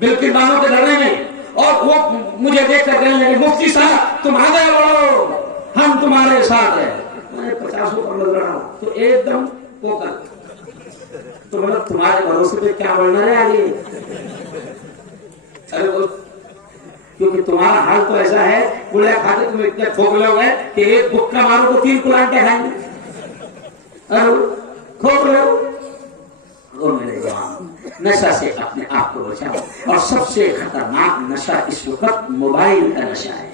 बिल्किस बानो के धरने में, और वो मुझे देख कर कहने लगे मुफ्ती साहब तुम आगे बढ़ो, हम तुम्हारे साथ हैं। मैंने 50 पर लग रहा तो एकदम पोकर, तो मतलब तुम्हारे भरोसे पे क्या बढ़ना है आगे? अरे वो क्योंकि तुम्हारा हाल तो ऐसा है, पुलिया खाते तुम इतने खोखले हो गए कि एक बुक्का मारो तो 3 कुलांटे खाएंगे। अरे खोखले हो मेरे जवान, नशा से अपने आप को बचाओ। और सबसे खतरनाक नशा इस वक्त मोबाइल का नशा है।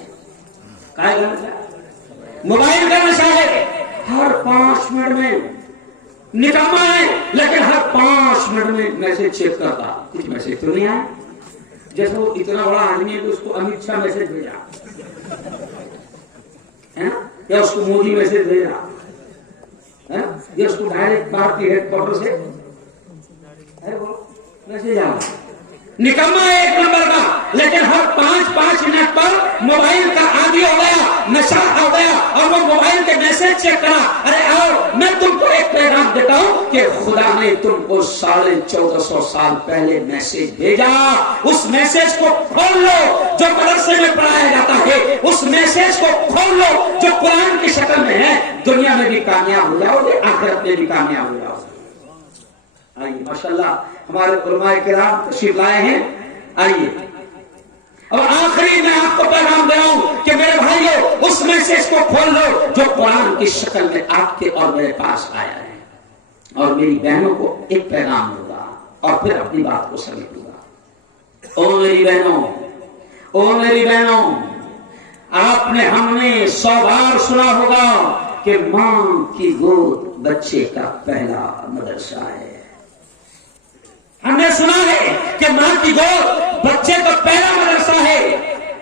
क्या का नशा? मोबाइल का नशा है। हर 5 मिनट में निकम्मा है, लेकिन हर 5 मिनट में मैसेज चेक करता, कुछ मैसेज तो नहीं आया। जैसे वो इतना बड़ा आदमी है तो उसको अमित शाह मैसेज भेजा है, या उसको मोदी मैसेज भेजा है, या उसको डायरेक्ट भारतीय हेडक्वार्टर से मैसेज आ निकम्मा है एक नंबर का। लेकिन हर 5-5 मिनट पर मोबाइल का आदी हो गया, नशा हो गया, और वो मोबाइल के मैसेज चेक करा। अरे आओ मैं तुमको एक पैगाम देता हूँ कि खुदा ने तुमको 1450 साल पहले मैसेज भेजा। उस मैसेज को खोल लो जो मदरसे में पढ़ाया जाता है, उस मैसेज को खोल लो जो कुरान की शक्ल में है। दुनिया में भी कामयाब हो जाओगे, आखिरत में भी कामयाब हो जाओगे। आइए माशाल्लाह हमारे उलमाए किराम तशरीफ लाए हैं। आइए और आखिरी में आपको पैगाम दे रहा हूं कि मेरे भाइयों उस मैसेज को खोल लो जो कुरान की शक्ल में आपके और मेरे पास आया है। और मेरी बहनों को एक पैगाम दूंगा और फिर अपनी बात को समेटूंगा। ओ मेरी बहनों, ओ मेरी बहनों, आपने हमने 100 बार सुना होगा कि मां की गोद बच्चे का पहला मदरसा है। हमने सुना है कि मां की गोद बच्चे का पहला मदरसा है।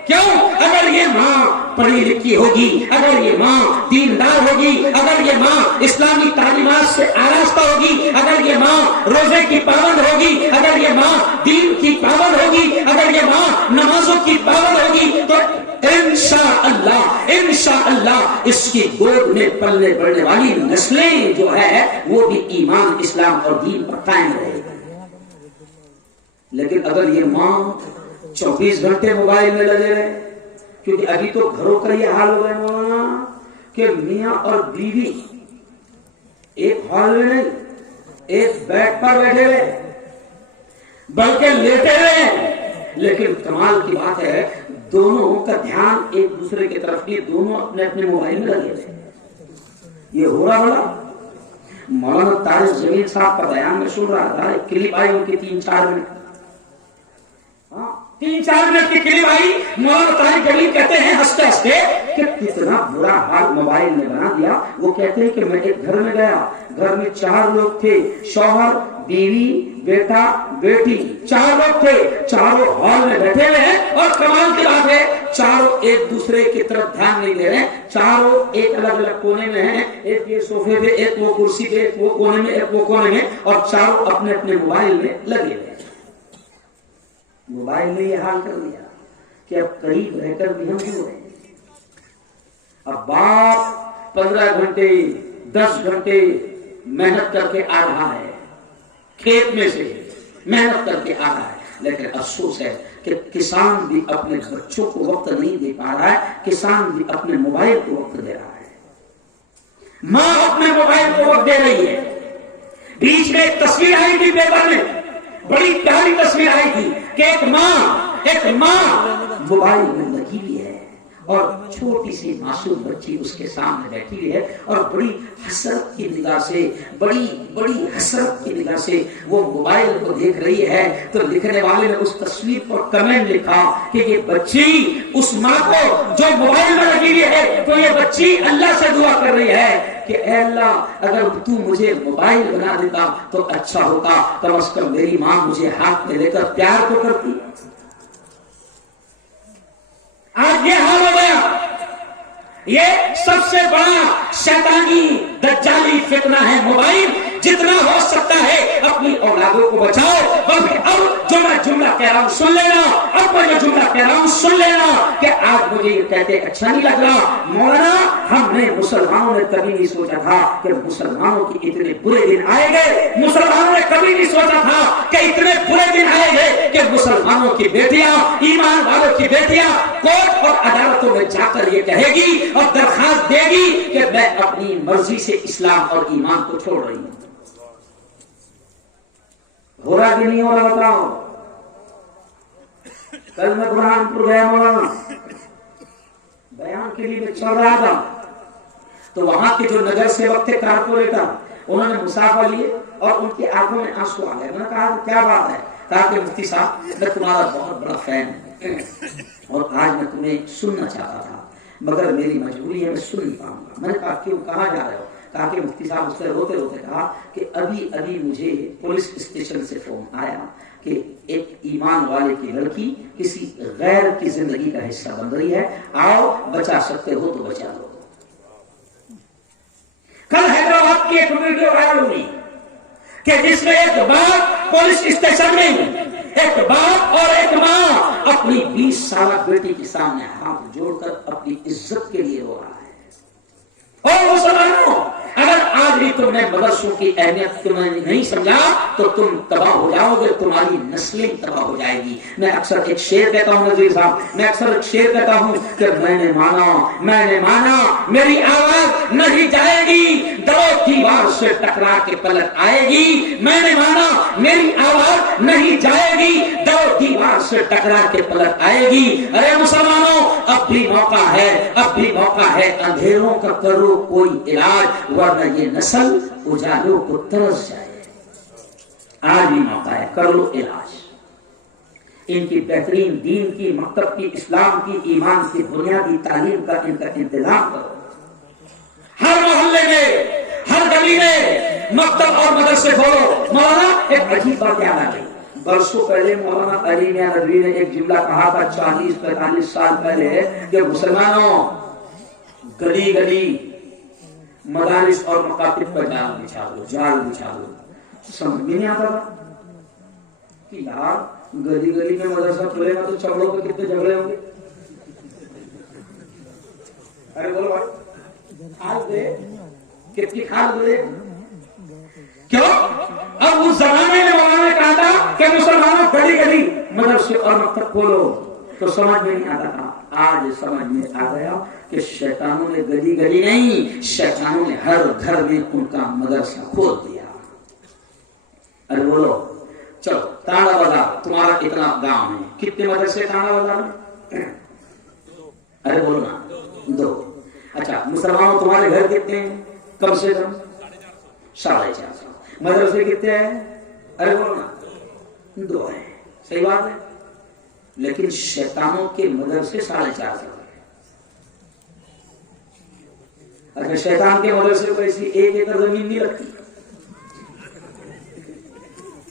क्यों? अगर ये मां पढ़ी लिखी होगी, अगर ये माँ दीनदार होगी, अगर ये माँ इस्लामी तालीमात से आरास्ता होगी, अगर ये माँ रोजे की पाबंद होगी, अगर ये माँ दीन की पाबंद होगी, अगर ये माँ नमाजों की पाबंद होगी, तो इंशाअल्लाह इसकी गोद में पलने बढ़ने वाली नस्लें जो है वो भी ईमान, इस्लाम और दीन पर कायम रहेगी। लेकिन अगर ये माँ 24 घंटे मोबाइल में लगे रहे, क्योंकि अभी तो घरों का ये हाल हो गया मौलाना कि मियाँ और बीवी एक हॉल में नहीं, एक बेड पर बैठे हुए, बल्कि लेटे हुए, लेकिन कमाल की बात है दोनों का ध्यान एक दूसरे की तरफ नहीं, दोनों अपने अपने मोबाइल में लगे हुए। ये हो रहा बड़ा मौलाना तारिक जमील साहब का बयान में सुन रहा था, एक क्लिप आई उनकी 3-4 मिनट, 3-4 मिनट की क्लिप आई। मौलाना तारिक जमील कहते हैं हंसते हंसते कि कितना बुरा हाल मोबाइल ने बना दिया। वो कहते हैं कि मैं एक घर में गया, घर में 4 लोग थे, शौहर, बीवी, बेटा, बेटी, 4 लोग थे, चारों हॉल में बैठे हुए हैं। और कमाल की बात है चारों एक दूसरे की तरफ ध्यान नहीं दे रहे, चारों एक अलग अलग कोने में हैं, एक ये सोफे पे, एक वो कुर्सी पे, एक वो कोने में, एक वो कोने में, और चारों अपने अपने मोबाइल में लगे हुए। मोबाइल ने ये हाल कर दिया कि अब करीब रहकर भी हम क्यों रहे। अब बाप 15 घंटे 10 घंटे मेहनत करके आ रहा है, खेत में से मेहनत करके आ रहा है, लेकिन अफसोस है कि किसान भी अपने बच्चों को वक्त नहीं दे पा रहा है, किसान भी अपने मोबाइल को वक्त दे रहा है, मां अपने मोबाइल को वक्त दे रही है। बीच में एक तस्वीर आई थी पेपर में, बड़ी प्यारी तस्वीर आई थी कि एक माँ मोबाइल में लगी हुई है और छोटी सी मासूम बच्ची उसके सामने बैठी हुई है और बड़ी हसरत की निगाह से, बड़ी हसरत की निगाह से वो मोबाइल को देख रही है। तो लिखने वाले ने उस तस्वीर पर कमेंट लिखा कि ये बच्ची उस माँ को जो मोबाइल में लगी हुई है, तो ये बच्ची अल्लाह से दुआ कर रही है कि ऐ अल्लाह अगर तू मुझे मोबाइल बना देता तो अच्छा होता, कम से कम मेरी माँ मुझे हाथ में लेकर प्यार तो करती। आज ये हाल हो गया। ये सबसे बड़ा शैतानी दज्जाली फितना है मोबाइल। जितना हो सकता है अपनी औलादों को बचाओ। अब जो मैं जुमला कह रहा हूं सुन लेना, अब मैं जुमला कह रहा हूं सुन लेना कि आज मुझे ये कहते अच्छा नहीं लग रहा मौलाना, हमने मुसलमानों ने कभी नहीं सोचा था कि मुसलमानों के इतने बुरे दिन आएंगे। मुसलमानों ने कभी नहीं सोचा था कि इतने बुरे दिन आएंगे कि मुसलमानों की बेटियां, ईमान वालों की बेटियां कोर्ट और अदालतों में जाकर ये कहेगी और दरखास्त देगी कि मैं अपनी मर्जी से इस्लाम और ईमान को छोड़ रही हूं। हो रहा कि नहीं हो रहा बताओ। कल मैं बुरहानपुर गया मौलाना, बयान के लिए मैं चल रहा था, तो वहां के जो नगर सेवक थे, कारपोरेटर, उन्होंने मुसाफा लिए और उनकी आंखों में आंसू आ गए। मैंने कहा क्या बात है? कहा कि मुफ्ती साहब मैं तुम्हारा बहुत बड़ा फैन हूं और आज मैं तुम्हें सुनना चाहता था, मगर मेरी मजबूरी है, मैं सुन नहीं पाऊंगा। मैंने कहा क्यों, कहाँ जा रहे हो? कहा कि मुफ्ती साहब उससे रोते रोते कहा कि अभी अभी मुझे पुलिस स्टेशन से फोन आया कि एक ईमान वाले की लड़की किसी गैर की जिंदगी का हिस्सा बन रही है, आओ बचा सकते हो तो बचा लो। कल हैदराबाद की एक वीडियो वायरल हुई कि जिसमें एक बाप पुलिस स्टेशन में, एक बाप और एक माँ अपनी 20 साल बेटी के सामने हाथ जोड़कर अपनी इज्जत के लिए रो रहा है। और मुसलमानों, अगर आज भी तुमने मदरसों की अहमियत तुम्हें नहीं समझा तो तुम तबाह हो जाओगे, तुम्हारी नस्लें तबाह हो जाएगी। मैं अक्सर एक शेर कहता हूँ नजीर साहब, मैं अक्सर एक शेर कहता हूँ कि मैंने माना मेरी आवाज नहीं जाएगी, दो दीवार से टकरा के पलट आएगी। मैंने माना मेरी आवाज नहीं जाएगी, दो दीवार से टकरा के पलट आएगी। अरे मुसलमानों, अब भी मौका है, अब भी मौका है, अंधेरों का करो कोई इलाज, वरना ये नस्ल उजालों को तरस जाए। आज भी मौका है, कर लो इलाज। इनकी बेहतरीन दीन की, मकतब की, इस्लाम की, ईमान की बुनियादी तालीम का इनका इंतजाम करो। हर मोहल्ले में, हर गली में मकतब और मदरसे खोलो। मौलाना एक अजीब बात याद आ गई, बरसों पहले मौलाना अली मियां नदवी ने एक जुमला कहा था 40-45 साल पहले कि मुसलमानों गली गली मदारिस और मकातिब पर जाल बिछा दो। समझ में नहीं आता था कि यार गली गली में मदरसा खुलेगा तो चमड़ों पे कितने झगड़े होंगे। अरे बोलो भाई, खाल दे कितनी खाल दे। क्यों? अब उस जमाने में मौलाना ने कहा था कि मुसलमानों गली गली मदरसे और मकतब खोलो, तो समझ में नहीं आता था। आज समझ में आ गया कि शैतानों ने गली गली नहीं, शैतानों ने हर घर में उनका मदरसा खोल दिया। अरे बोलो, चलो ताना बाजार, तुम्हारा कितना गांव है, कितने मदरसे ताना बाजार में? अरे बोलो ना, 2। अच्छा, मुसलमानों तुम्हारे घर कितने हैं? कम से कम 450। मदरसे कितने हैं? अरे बोलो ना, 2 है। सही बात है, लेकिन शैतानों के मदरसे 450 है। अच्छा, शैतान के मदरसे को ऐसी 1 एकड़ जमीन नहीं रखती,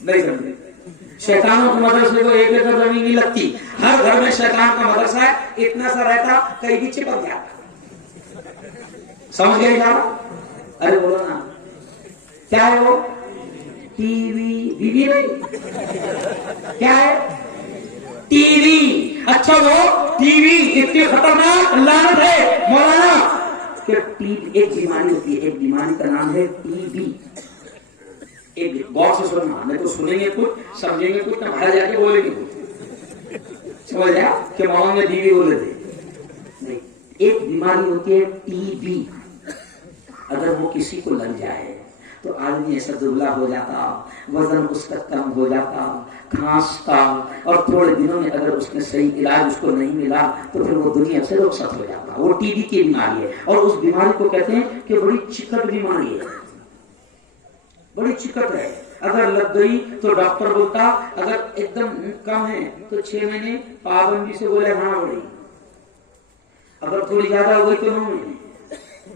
नहीं समझे? शैतानों के मदरसे को 1 एकड़ जमीन नहीं लगती। हर घर में शैतान का मदरसा है, इतना सा रहता, कहीं भी चिपक जाता। समझ गए क्या? अरे बोलो ना, क्या है वो? टीवी। बीवी नहीं, क्या है? टीवी। अच्छा, वो टीवी इतनी खतरनाक लानत है मौलाना कि टीवी एक बीमारी होती है, एक बीमारी का नाम है टीवी। एक गौर से सुनना, नहीं तो सुनेंगे कुछ, समझेंगे कुछ, ना बाहर जाके बोलेंगे कुछ। समझ गया कि मौलाना ने टीवी बोले थे? नहीं, एक बीमारी होती है टीवी। अगर वो किसी को लग जाए तो आदमी ऐसा दुबला हो जाता, वजन उसका कम हो जाता, खांसता, और थोड़े दिनों में अगर उसने सही इलाज उसको नहीं मिला तो फिर वो दुनिया से रुखसत हो जाता। वो टीबी की बीमारी है, और उस बीमारी को कहते हैं कि बड़ी चिकट बीमारी है, बड़ी चिकट है। अगर लग गई तो डॉक्टर बोलता, अगर एकदम कम है तो 6 महीने पाबंदी से बोले खाना पड़ेगी, अगर थोड़ी ज्यादा हो गई तो 9 महीने,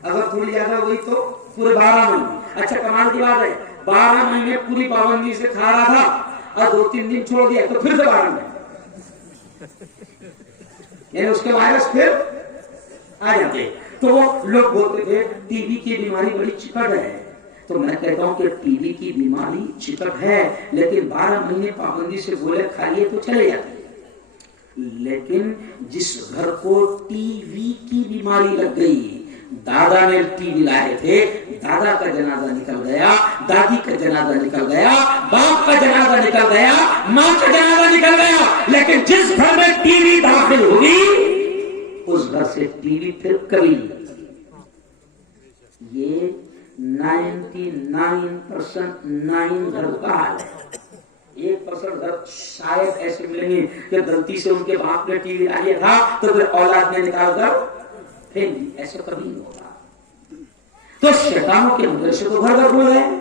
अगर थोड़ी ज्यादा हो गई तो पूरे 12 महीने। अच्छा, कमाल की बात है, 12 महीने पूरी पाबंदी से खा रहा था और 2-3 दिन छोड़ दिया तो फिर से 12 महीने, यानी उसके वायरस फिर आ जाते। तो वो लोग बोलते थे टीबी की बीमारी बड़ी चिकट है। तो मैं कहता हूं कि टीबी की बीमारी चिकट है, लेकिन 12 महीने पाबंदी से गोले खा लिए तो चले जाते। लेकिन जिस घर को टीवी की बीमारी लग गई, दादा ने टीवी लाए थे, दादा का जनाजा निकल गया, दादी का जनाजा निकल गया, बाप का जनाजा निकल गया, माँ का जनाजा निकल गया, लेकिन जिस घर में टीवी दाखिल होगी उस घर से टीवी फिर कभी नहीं। ये 99% 9 घर का हाल है। 1% घर शायद ऐसे मिलेंगे कि गलती से उनके बाप ने टीवी ला लिया था तो फिर औलाद ने निकाल कर फेंक दी, ऐसा कभी नहीं होगा। तो शैतानों के मदरसे तो घर घर खुले हैं।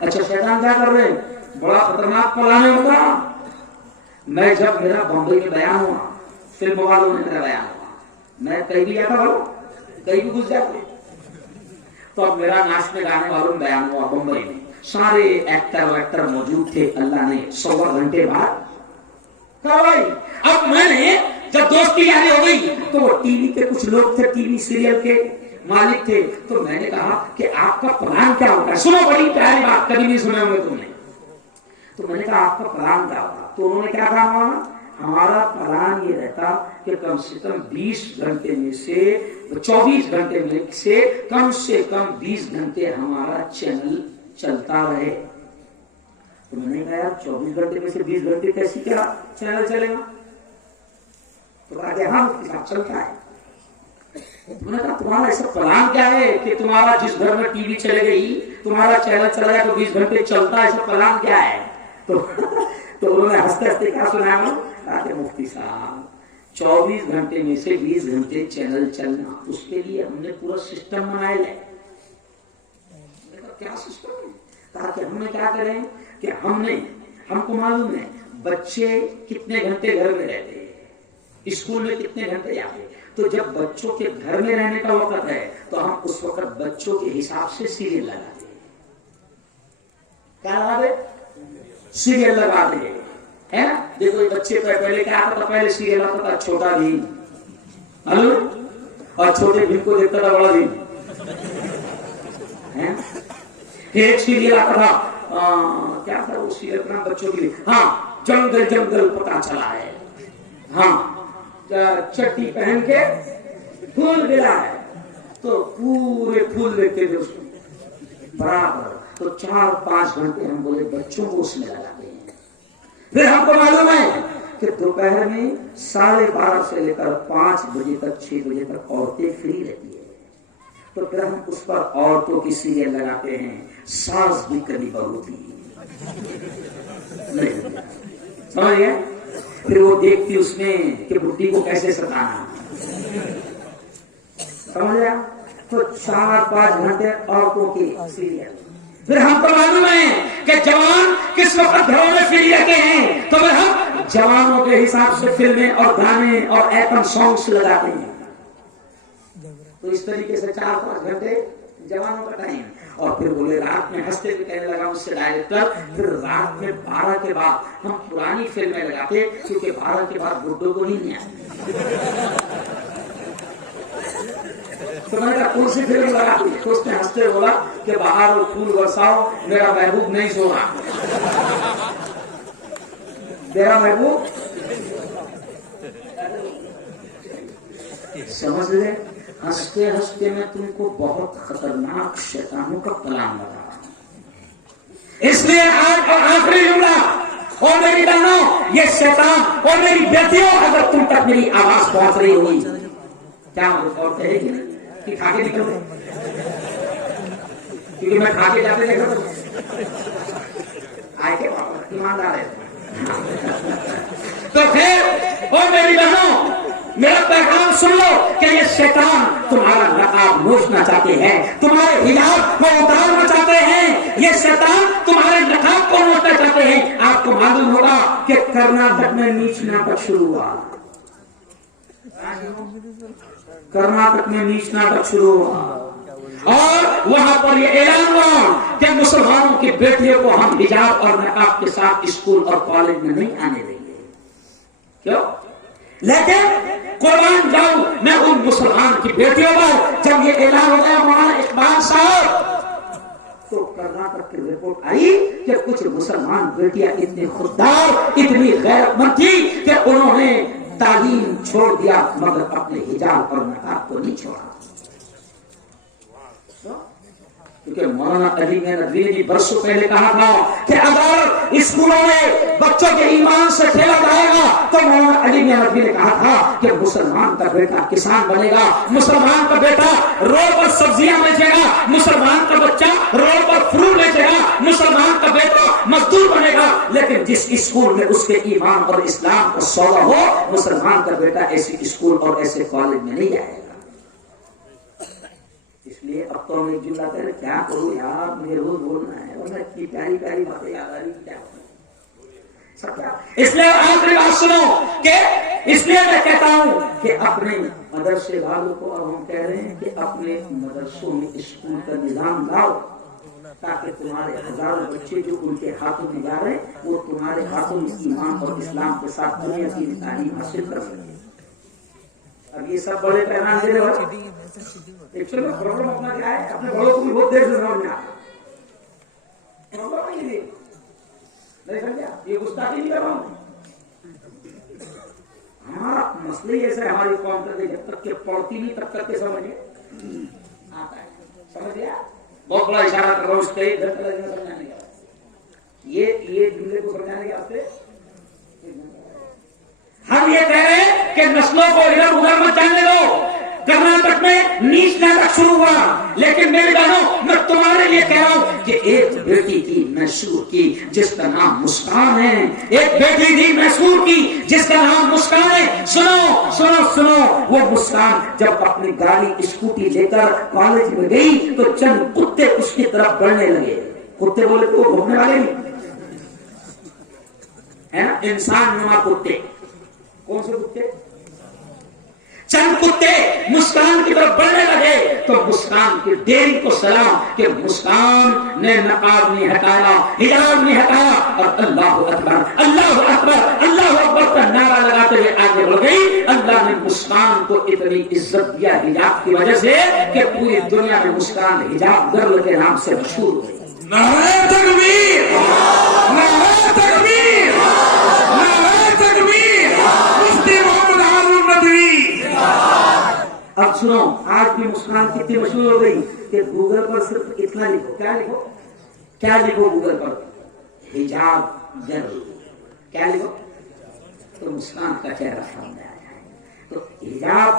अच्छा, शैतान क्या कर रहे हैं? बड़ा खतरनाक प्लान होगा। मैं जब मेरा बॉम्बे में बयान हुआ, फिल्म वालों ने मेरा बयान हुआ, मैं कहीं भी जाता बोलो, कहीं भी घुस जाते, तो अब मेरा नाचने गाने वालों में बयान हुआ बम्बई में, सारे एक्टर मौजूद थे। अल्लाह ने 1.25 घंटे बाद करवाई। अब मैंने जब दोस्ती यारी हो गई तो वो टीवी के कुछ लोग थे, टीवी सीरियल के मालिक थे, तो मैंने कहा कि आपका प्लान क्या होगा? सुनो, बड़ी प्यारी बात, कभी नहीं सुने होंगे तुमने। तो मैंने कहा आपका प्लान क्या होगा? तो उन्होंने क्या कहा? हमारा प्लान ये रहता कि कम से कम 20 घंटे में से 24 घंटे में से कम 20 घंटे हमारा चैनल चलता रहे। तो मैंने कहा यार 24 घंटे में से 20 घंटे कैसे क्या चैनल चलेगा? तो कहा कि हाँ उसके साथ चलता है। तुमने कहा तुम्हारा ऐसा प्लान क्या है कि तुम्हारा जिस घर में टीवी चले गई तुम्हारा चैनल चला जाए तो 20 घंटे चलता है, ऐसा प्लान क्या है? तो उन्होंने हंसते हंसते क्या सुनाया? मुफ्ती साहब 24 घंटे में से 20 घंटे चैनल चलना, उसके लिए हमने पूरा सिस्टम बनाया है। क्या सिस्टम है? कहा कि हमने क्या करें कि हमको मालूम है बच्चे कितने घंटे घर में रहते हैं, स्कूल में कितने घंटे जाते हैं, तो जब बच्चों के घर में रहने का वक्त है तो हम उस वक्त बच्चों के हिसाब से सीरियल लगाते हैं। क्या लगाते? सीरियल लगाते हैं। है ना। देखो ये बच्चे पहले क्या आता था, पहले सीरियल आता था छोटा भीम, हेलो, और छोटे भीम को देखता था बड़ा भीम, है। फिर एक सीरियल आता था क्या था वो सीरियल का नाम बच्चों के लिए, हाँ जंगल जंगल पता चला है, हाँ चट्टी पहन के फूल गिरा है, तो पूरे फूल देखते थे उसको बराबर। तो 4-5 घंटे हम बोले बच्चों को उसमें लगाते हैं। फिर हमको मालूम है कि दोपहर में 12:30 से लेकर 5 बजे तक 6 बजे तक औरतें फ्री रहती है, तो फिर हम उस पर औरतों की सीरियल लगाते हैं, सास भी कभी बहू थी, समझ गए। फिर वो देखती उसमें कि बुद्धि को कैसे सताना, समझ गया। तो 4-5 घंटे औरतों की सीरियल। फिर हमको मालूम है कि जवान किस वक्त घरों में फ्री रहते हैं, तो फिर हम जवानों के हिसाब से फिल्में और गाने और एल्बम सॉन्ग्स लगाते हैं। तो इस तरीके से 4-5 घंटे जवानों का टाइम। और फिर बोले रात में हंसते हुए कहने लगा उससे डायरेक्टर, फिर रात में 12 के बाद हम पुरानी फिल्में लगाते, क्योंकि 12 के बाद बुड्ढों को नहीं आती। तो मैंने कहा कौन सी फिल्म लगाती, तो उसने हंसते बोला कि बाहर वो फूल बरसाओ, मेरा महबूब नहीं सो रहा, मेरा महबूब, समझ ले। हंसते हंसते मैं तुमको बहुत खतरनाक शैतानों का प्लान बता। इसलिए आज और आखिरी जुमला, और मेरी बहनों, ये शैतान और मेरी बेटियों, अगर तुम तक मेरी आवाज पहुंच रही हुई, क्या और कहेगी कि खा के निकल गए, क्योंकि मैं खा के जाते देखा तो आए के वापस ईमानदार है। तो फिर और मेरी बहनों, मेरा पैगाम सुन लो कि ये शैतान तुम्हारा नकाब नोचना चाहते हैं, तुम्हारे हिजाब को उतारना चाहते हैं, ये शैतान तुम्हारे नकाब को नोचना चाहते हैं। आपको मालूम होगा कि कर्नाटक में नीच नाटक शुरू हुआ, कर्नाटक में नीच नाटक शुरू हुआ, और वहां पर यह ऐलान हुआ कि मुसलमानों की बेटियों को हम हिजाब और नकाब के साथ स्कूल और कॉलेज में नहीं आने देंगे। क्यों? लेकिन कुर्बान जाऊं मैं उन मुसलमान की बेटियों पर, जब ये ऐलान हो गया मौलाना इकबाल साहब, तो कर्नाटक की रिपोर्ट आई कि कुछ मुसलमान बेटियां इतनी खुददार, इतनी गैरतमंद थी कि उन्होंने तालीम छोड़ दिया, मगर अपने हिजाब और नकाब को नहीं छोड़ा। क्योंकि मौलाना अली नदवी ने बरसों पहले कहा था कि अगर स्कूलों में बच्चों के ईमान से खेला जाएगा, तो मौलाना अली नदवी ने कहा था कि मुसलमान का बेटा किसान बनेगा, मुसलमान का बेटा रोड पर सब्जियां बेचेगा, मुसलमान का बच्चा रोड पर फ्रूट बेचेगा, मुसलमान का बेटा मजदूर बनेगा। लेकिन जिस स्कूल में उसके ईमान और इस्लाम का सौदा हो, मुसलमान का बेटा ऐसे स्कूल और ऐसे कॉलेज में नहीं जाएगा। इसलिए अब तो हम एक जुमला करें, क्या करूं यार, मुझे रोज बोलना है, और मैं की प्यारी प्यारी बातें याद आ रही, क्या सब। इसलिए आखिरी बात सुनो कि इसलिए मैं कहता हूं कि अपने मदरसे वालों को, अब हम कह रहे हैं कि अपने मदरसों में स्कूल का निजाम लाओ, ताकि तुम्हारे हजारों बच्चे जो उनके हाथों में जा रहे हैं, वो तुम्हारे हाथों में ईमान और इस्लाम के साथ दुनिया की तालीम हासिल कर सके। अब ये सब बड़े पैमाने दे रहे हो, एक्चुअली प्रॉब्लम अपना क्या है, अपने बड़ों को भी बहुत देर से समझ में आता है, नहीं समझा, ये गुस्ताखी नहीं कर रहा हूं। हमारा मसला ही ऐसा है, हमारी कौम करके जब तक के पढ़ती नहीं तब तक के समझ आता है, समझ गया। बहुत बड़ा इशारा कर रहा हूं, उसके समझाने का, ये जुमले को समझाने के वास्ते हम ये कह रहे हैं कि नस्लों को इधर उधर मत जाने दो। कर्नाटक में नीच नाटक शुरू हुआ, लेकिन मेरे बहनों, मैं तुम्हारे लिए कह रहा हूं कि एक बेटी थी मैसूर की जिसका नाम मुस्कान है, एक बेटी थी मैसूर की जिसका नाम मुस्कान है। सुनो सुनो सुनो, वो मुस्कान जब अपनी गाड़ी स्कूटी लेकर कॉलेज में गई, तो चंद कुत्ते उसकी तरफ बढ़ने लगे। कुत्ते बोले तो घूमने वाले नहीं है ना, इंसान नुमा कुत्ते। कौन से कुत्ते? چند کتے مسکان کی طرف بڑھنے لگے تو مسکان کی ڈیری کو سلام کہ مسکان نے نقاب نہیں ہٹایا، حجاب نہیں ہٹایا، اور اللہ اکبر اللہ اکبر اللہ اکبر کا نعرہ لگاتے ہوئے آگے بڑھ گئی۔ اللہ نے مسکان کو اتنی عزت دیا حجاب کی وجہ سے کہ پوری دنیا میں مسکان حجاب گرل کے نام سے مشہور ہوئی۔ نعرہ تکبیر، نعرہ تکبیر، نعرہ تکبیر، مفتی محمد ہارون ندوی۔ اب سنو، آج بھی مسکان کتنی مشہور ہو گئی کہ گوگل پر صرف اتنا لکھو، کیا لکھو گوگل پر؟ حجاب گرل، کیا لکھو تو مسکان کا چہرہ سامنے آ جائے۔ تو حجاب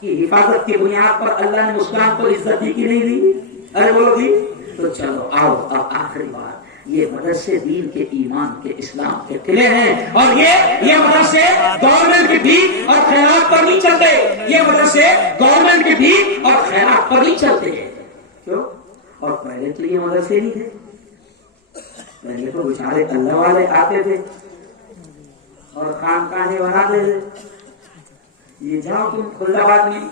کی حفاظت کی بنیاد پر اللہ نے مسکان کو عزت دی کہ نہیں دی؟ ارے بولو دی۔ تو چلو آؤ اب آخری بات، یہ مدرسے دین کے ایمان کے اسلام کے قلعے ہیں، اور یہ مدرسے گورنمنٹ کی بھی اور خیرات پر نہیں چلتے، یہ مدرسے گورنمنٹ کی بھی اور خیرات پر نہیں چلتے ہیں۔ کیوں؟ اور پہلے تو یہ مدرسے نہیں تھے، پہلے تو بیچارے اللہ والے آتے تھے اور خانقاہیں بناتے تھے۔ یہ جاؤ تم خلد آباد میں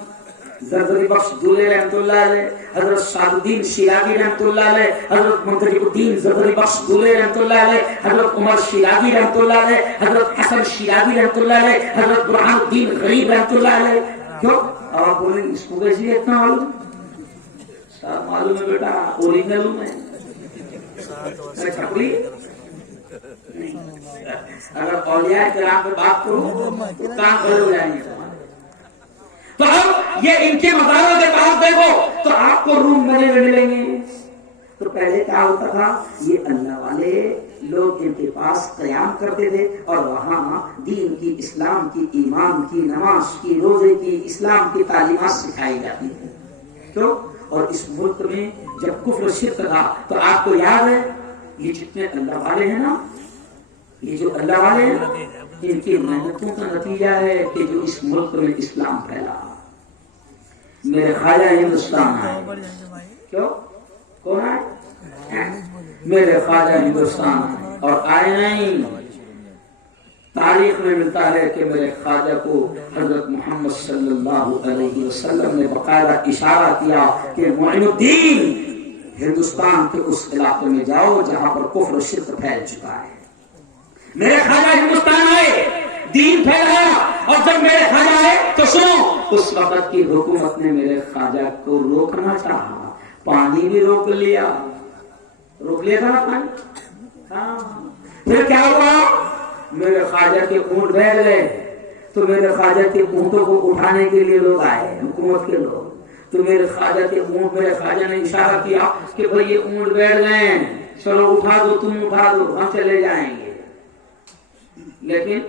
زردری بخش دولے رحمت اللہ علیہ، حضرت شاد الدین شیرازی رحمت اللہ علیہ، حضرت منتجب الدین زردری بخش دولے رحمت اللہ علیہ، حضرت عمر شیرازی رحمت اللہ علیہ، حضرت حسن شیرازی رحمت اللہ علیہ، حضرت برہان الدین غریب رحمت اللہ علیہ۔ کیوں؟ آپ بولیں اس کو کیسے اتنا معلوم؟ سب معلوم ہے بیٹا، اوریجنل ہوں میں چھپڑی نہیں۔ اگر اولیاء کرام پہ بات کروں تو کام کھڑے ہو جائیں گے۔ تو اب یہ ان کے مزاروں کے پاس دیکھو تو آپ کو روم بنے ہوئے ملیں گے۔ تو پہلے کیا ہوتا تھا، یہ اللہ والے لوگ ان کے پاس قیام کرتے تھے اور وہاں دین کی، اسلام کی، ایمان کی، نماز کی، روزے کی، اسلام کی تعلیمات سکھائی جاتی تھی۔ کیوں؟ اور اس ملک میں جب کفر و شرک تھا تو آپ کو یاد ہے یہ جتنے اللہ والے ہیں نا، یہ جو اللہ والے ہیں ان کی محنتوں کا نتیجہ ہے کہ جو اس ملک میں اسلام پھیلا۔ میرے خواجہ ہندوستان آئے، کیوں؟ کون آئے؟ میرے خواجہ ہندوستان آئے، اور آئے نہیں، تاریخ میں ملتا ہے کہ میرے خواجہ کو حضرت محمد صلی اللہ علیہ وسلم نے باقاعدہ اشارہ کیا کہ معین الدین ہندوستان کے اس علاقے میں جاؤ جہاں پر کفر و شرک پھیل چکا ہے۔ میرے خواجہ ہندوستان آئے، دین پھیلایا، اور جب میرے خواجہ آئے تو سنو، اس وقت کی حکومت نے میرے خواجہ کو روکنا چاہا، پانی بھی روک لیا تھا نا پانی۔ ہاں، پھر کیا ہوا، میرے خواجہ کے اونٹ بیٹھ گئے، تو میرے خواجہ کے اونٹوں کو اٹھانے کے لیے لوگ آئے، حکومت کے لوگ۔ تو میرے خواجہ کے اونٹ، میرے خواجہ نے اشارہ کیا کہ بھئی یہ اونٹ بیٹھ گئے، چلو اٹھا دو، تم اٹھا دو، ہم چلے جائیں گے۔ لیکن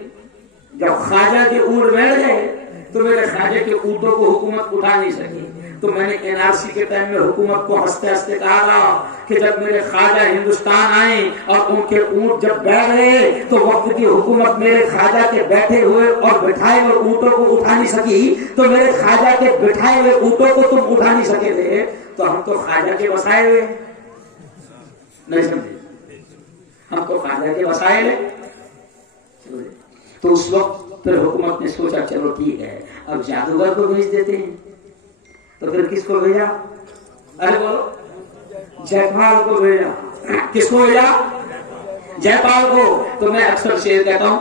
جب خواجہ کے اونٹ بیٹھ گئے تو میرے خواجہ کے اونٹوں کو حکومت اٹھا نہیں سکی۔ تو میں نے NRC کے ٹائم میں حکومت کو ہنستے ہنستے کہا تھا کہ جب میرے خواجہ ہندوستان آئے اور ان کے اونٹ جب بیٹھ گئے تو وقت کی حکومت میرے خواجہ کے بیٹھے ہوئے اور بٹھائے ہوئے اونٹوں کو اٹھا نہیں سکی، تو میرے خواجہ کے بٹھائے ہوئے اونٹوں کو تم اٹھا نہیں سکے تھے، تو ہم تو خواجہ کے وسائے ہوئے نہیں سمجھے، ہم تو خواجہ کے وسائے ہوئے۔ تو اس وقت پھر حکومت نے سوچا چلو ٹھیک ہے، اب جادوگر کو بھیج دیتے ہیں۔ تو پھر کس کو بھیجا؟ ارے بولو، جے پال کو بھیجا۔ کس کو بھیجا؟ جے پال کو۔ تو میں اکثر شعر کہتا ہوں،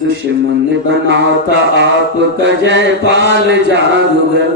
دشمن بناتا آپ کا جے پال جادوگر۔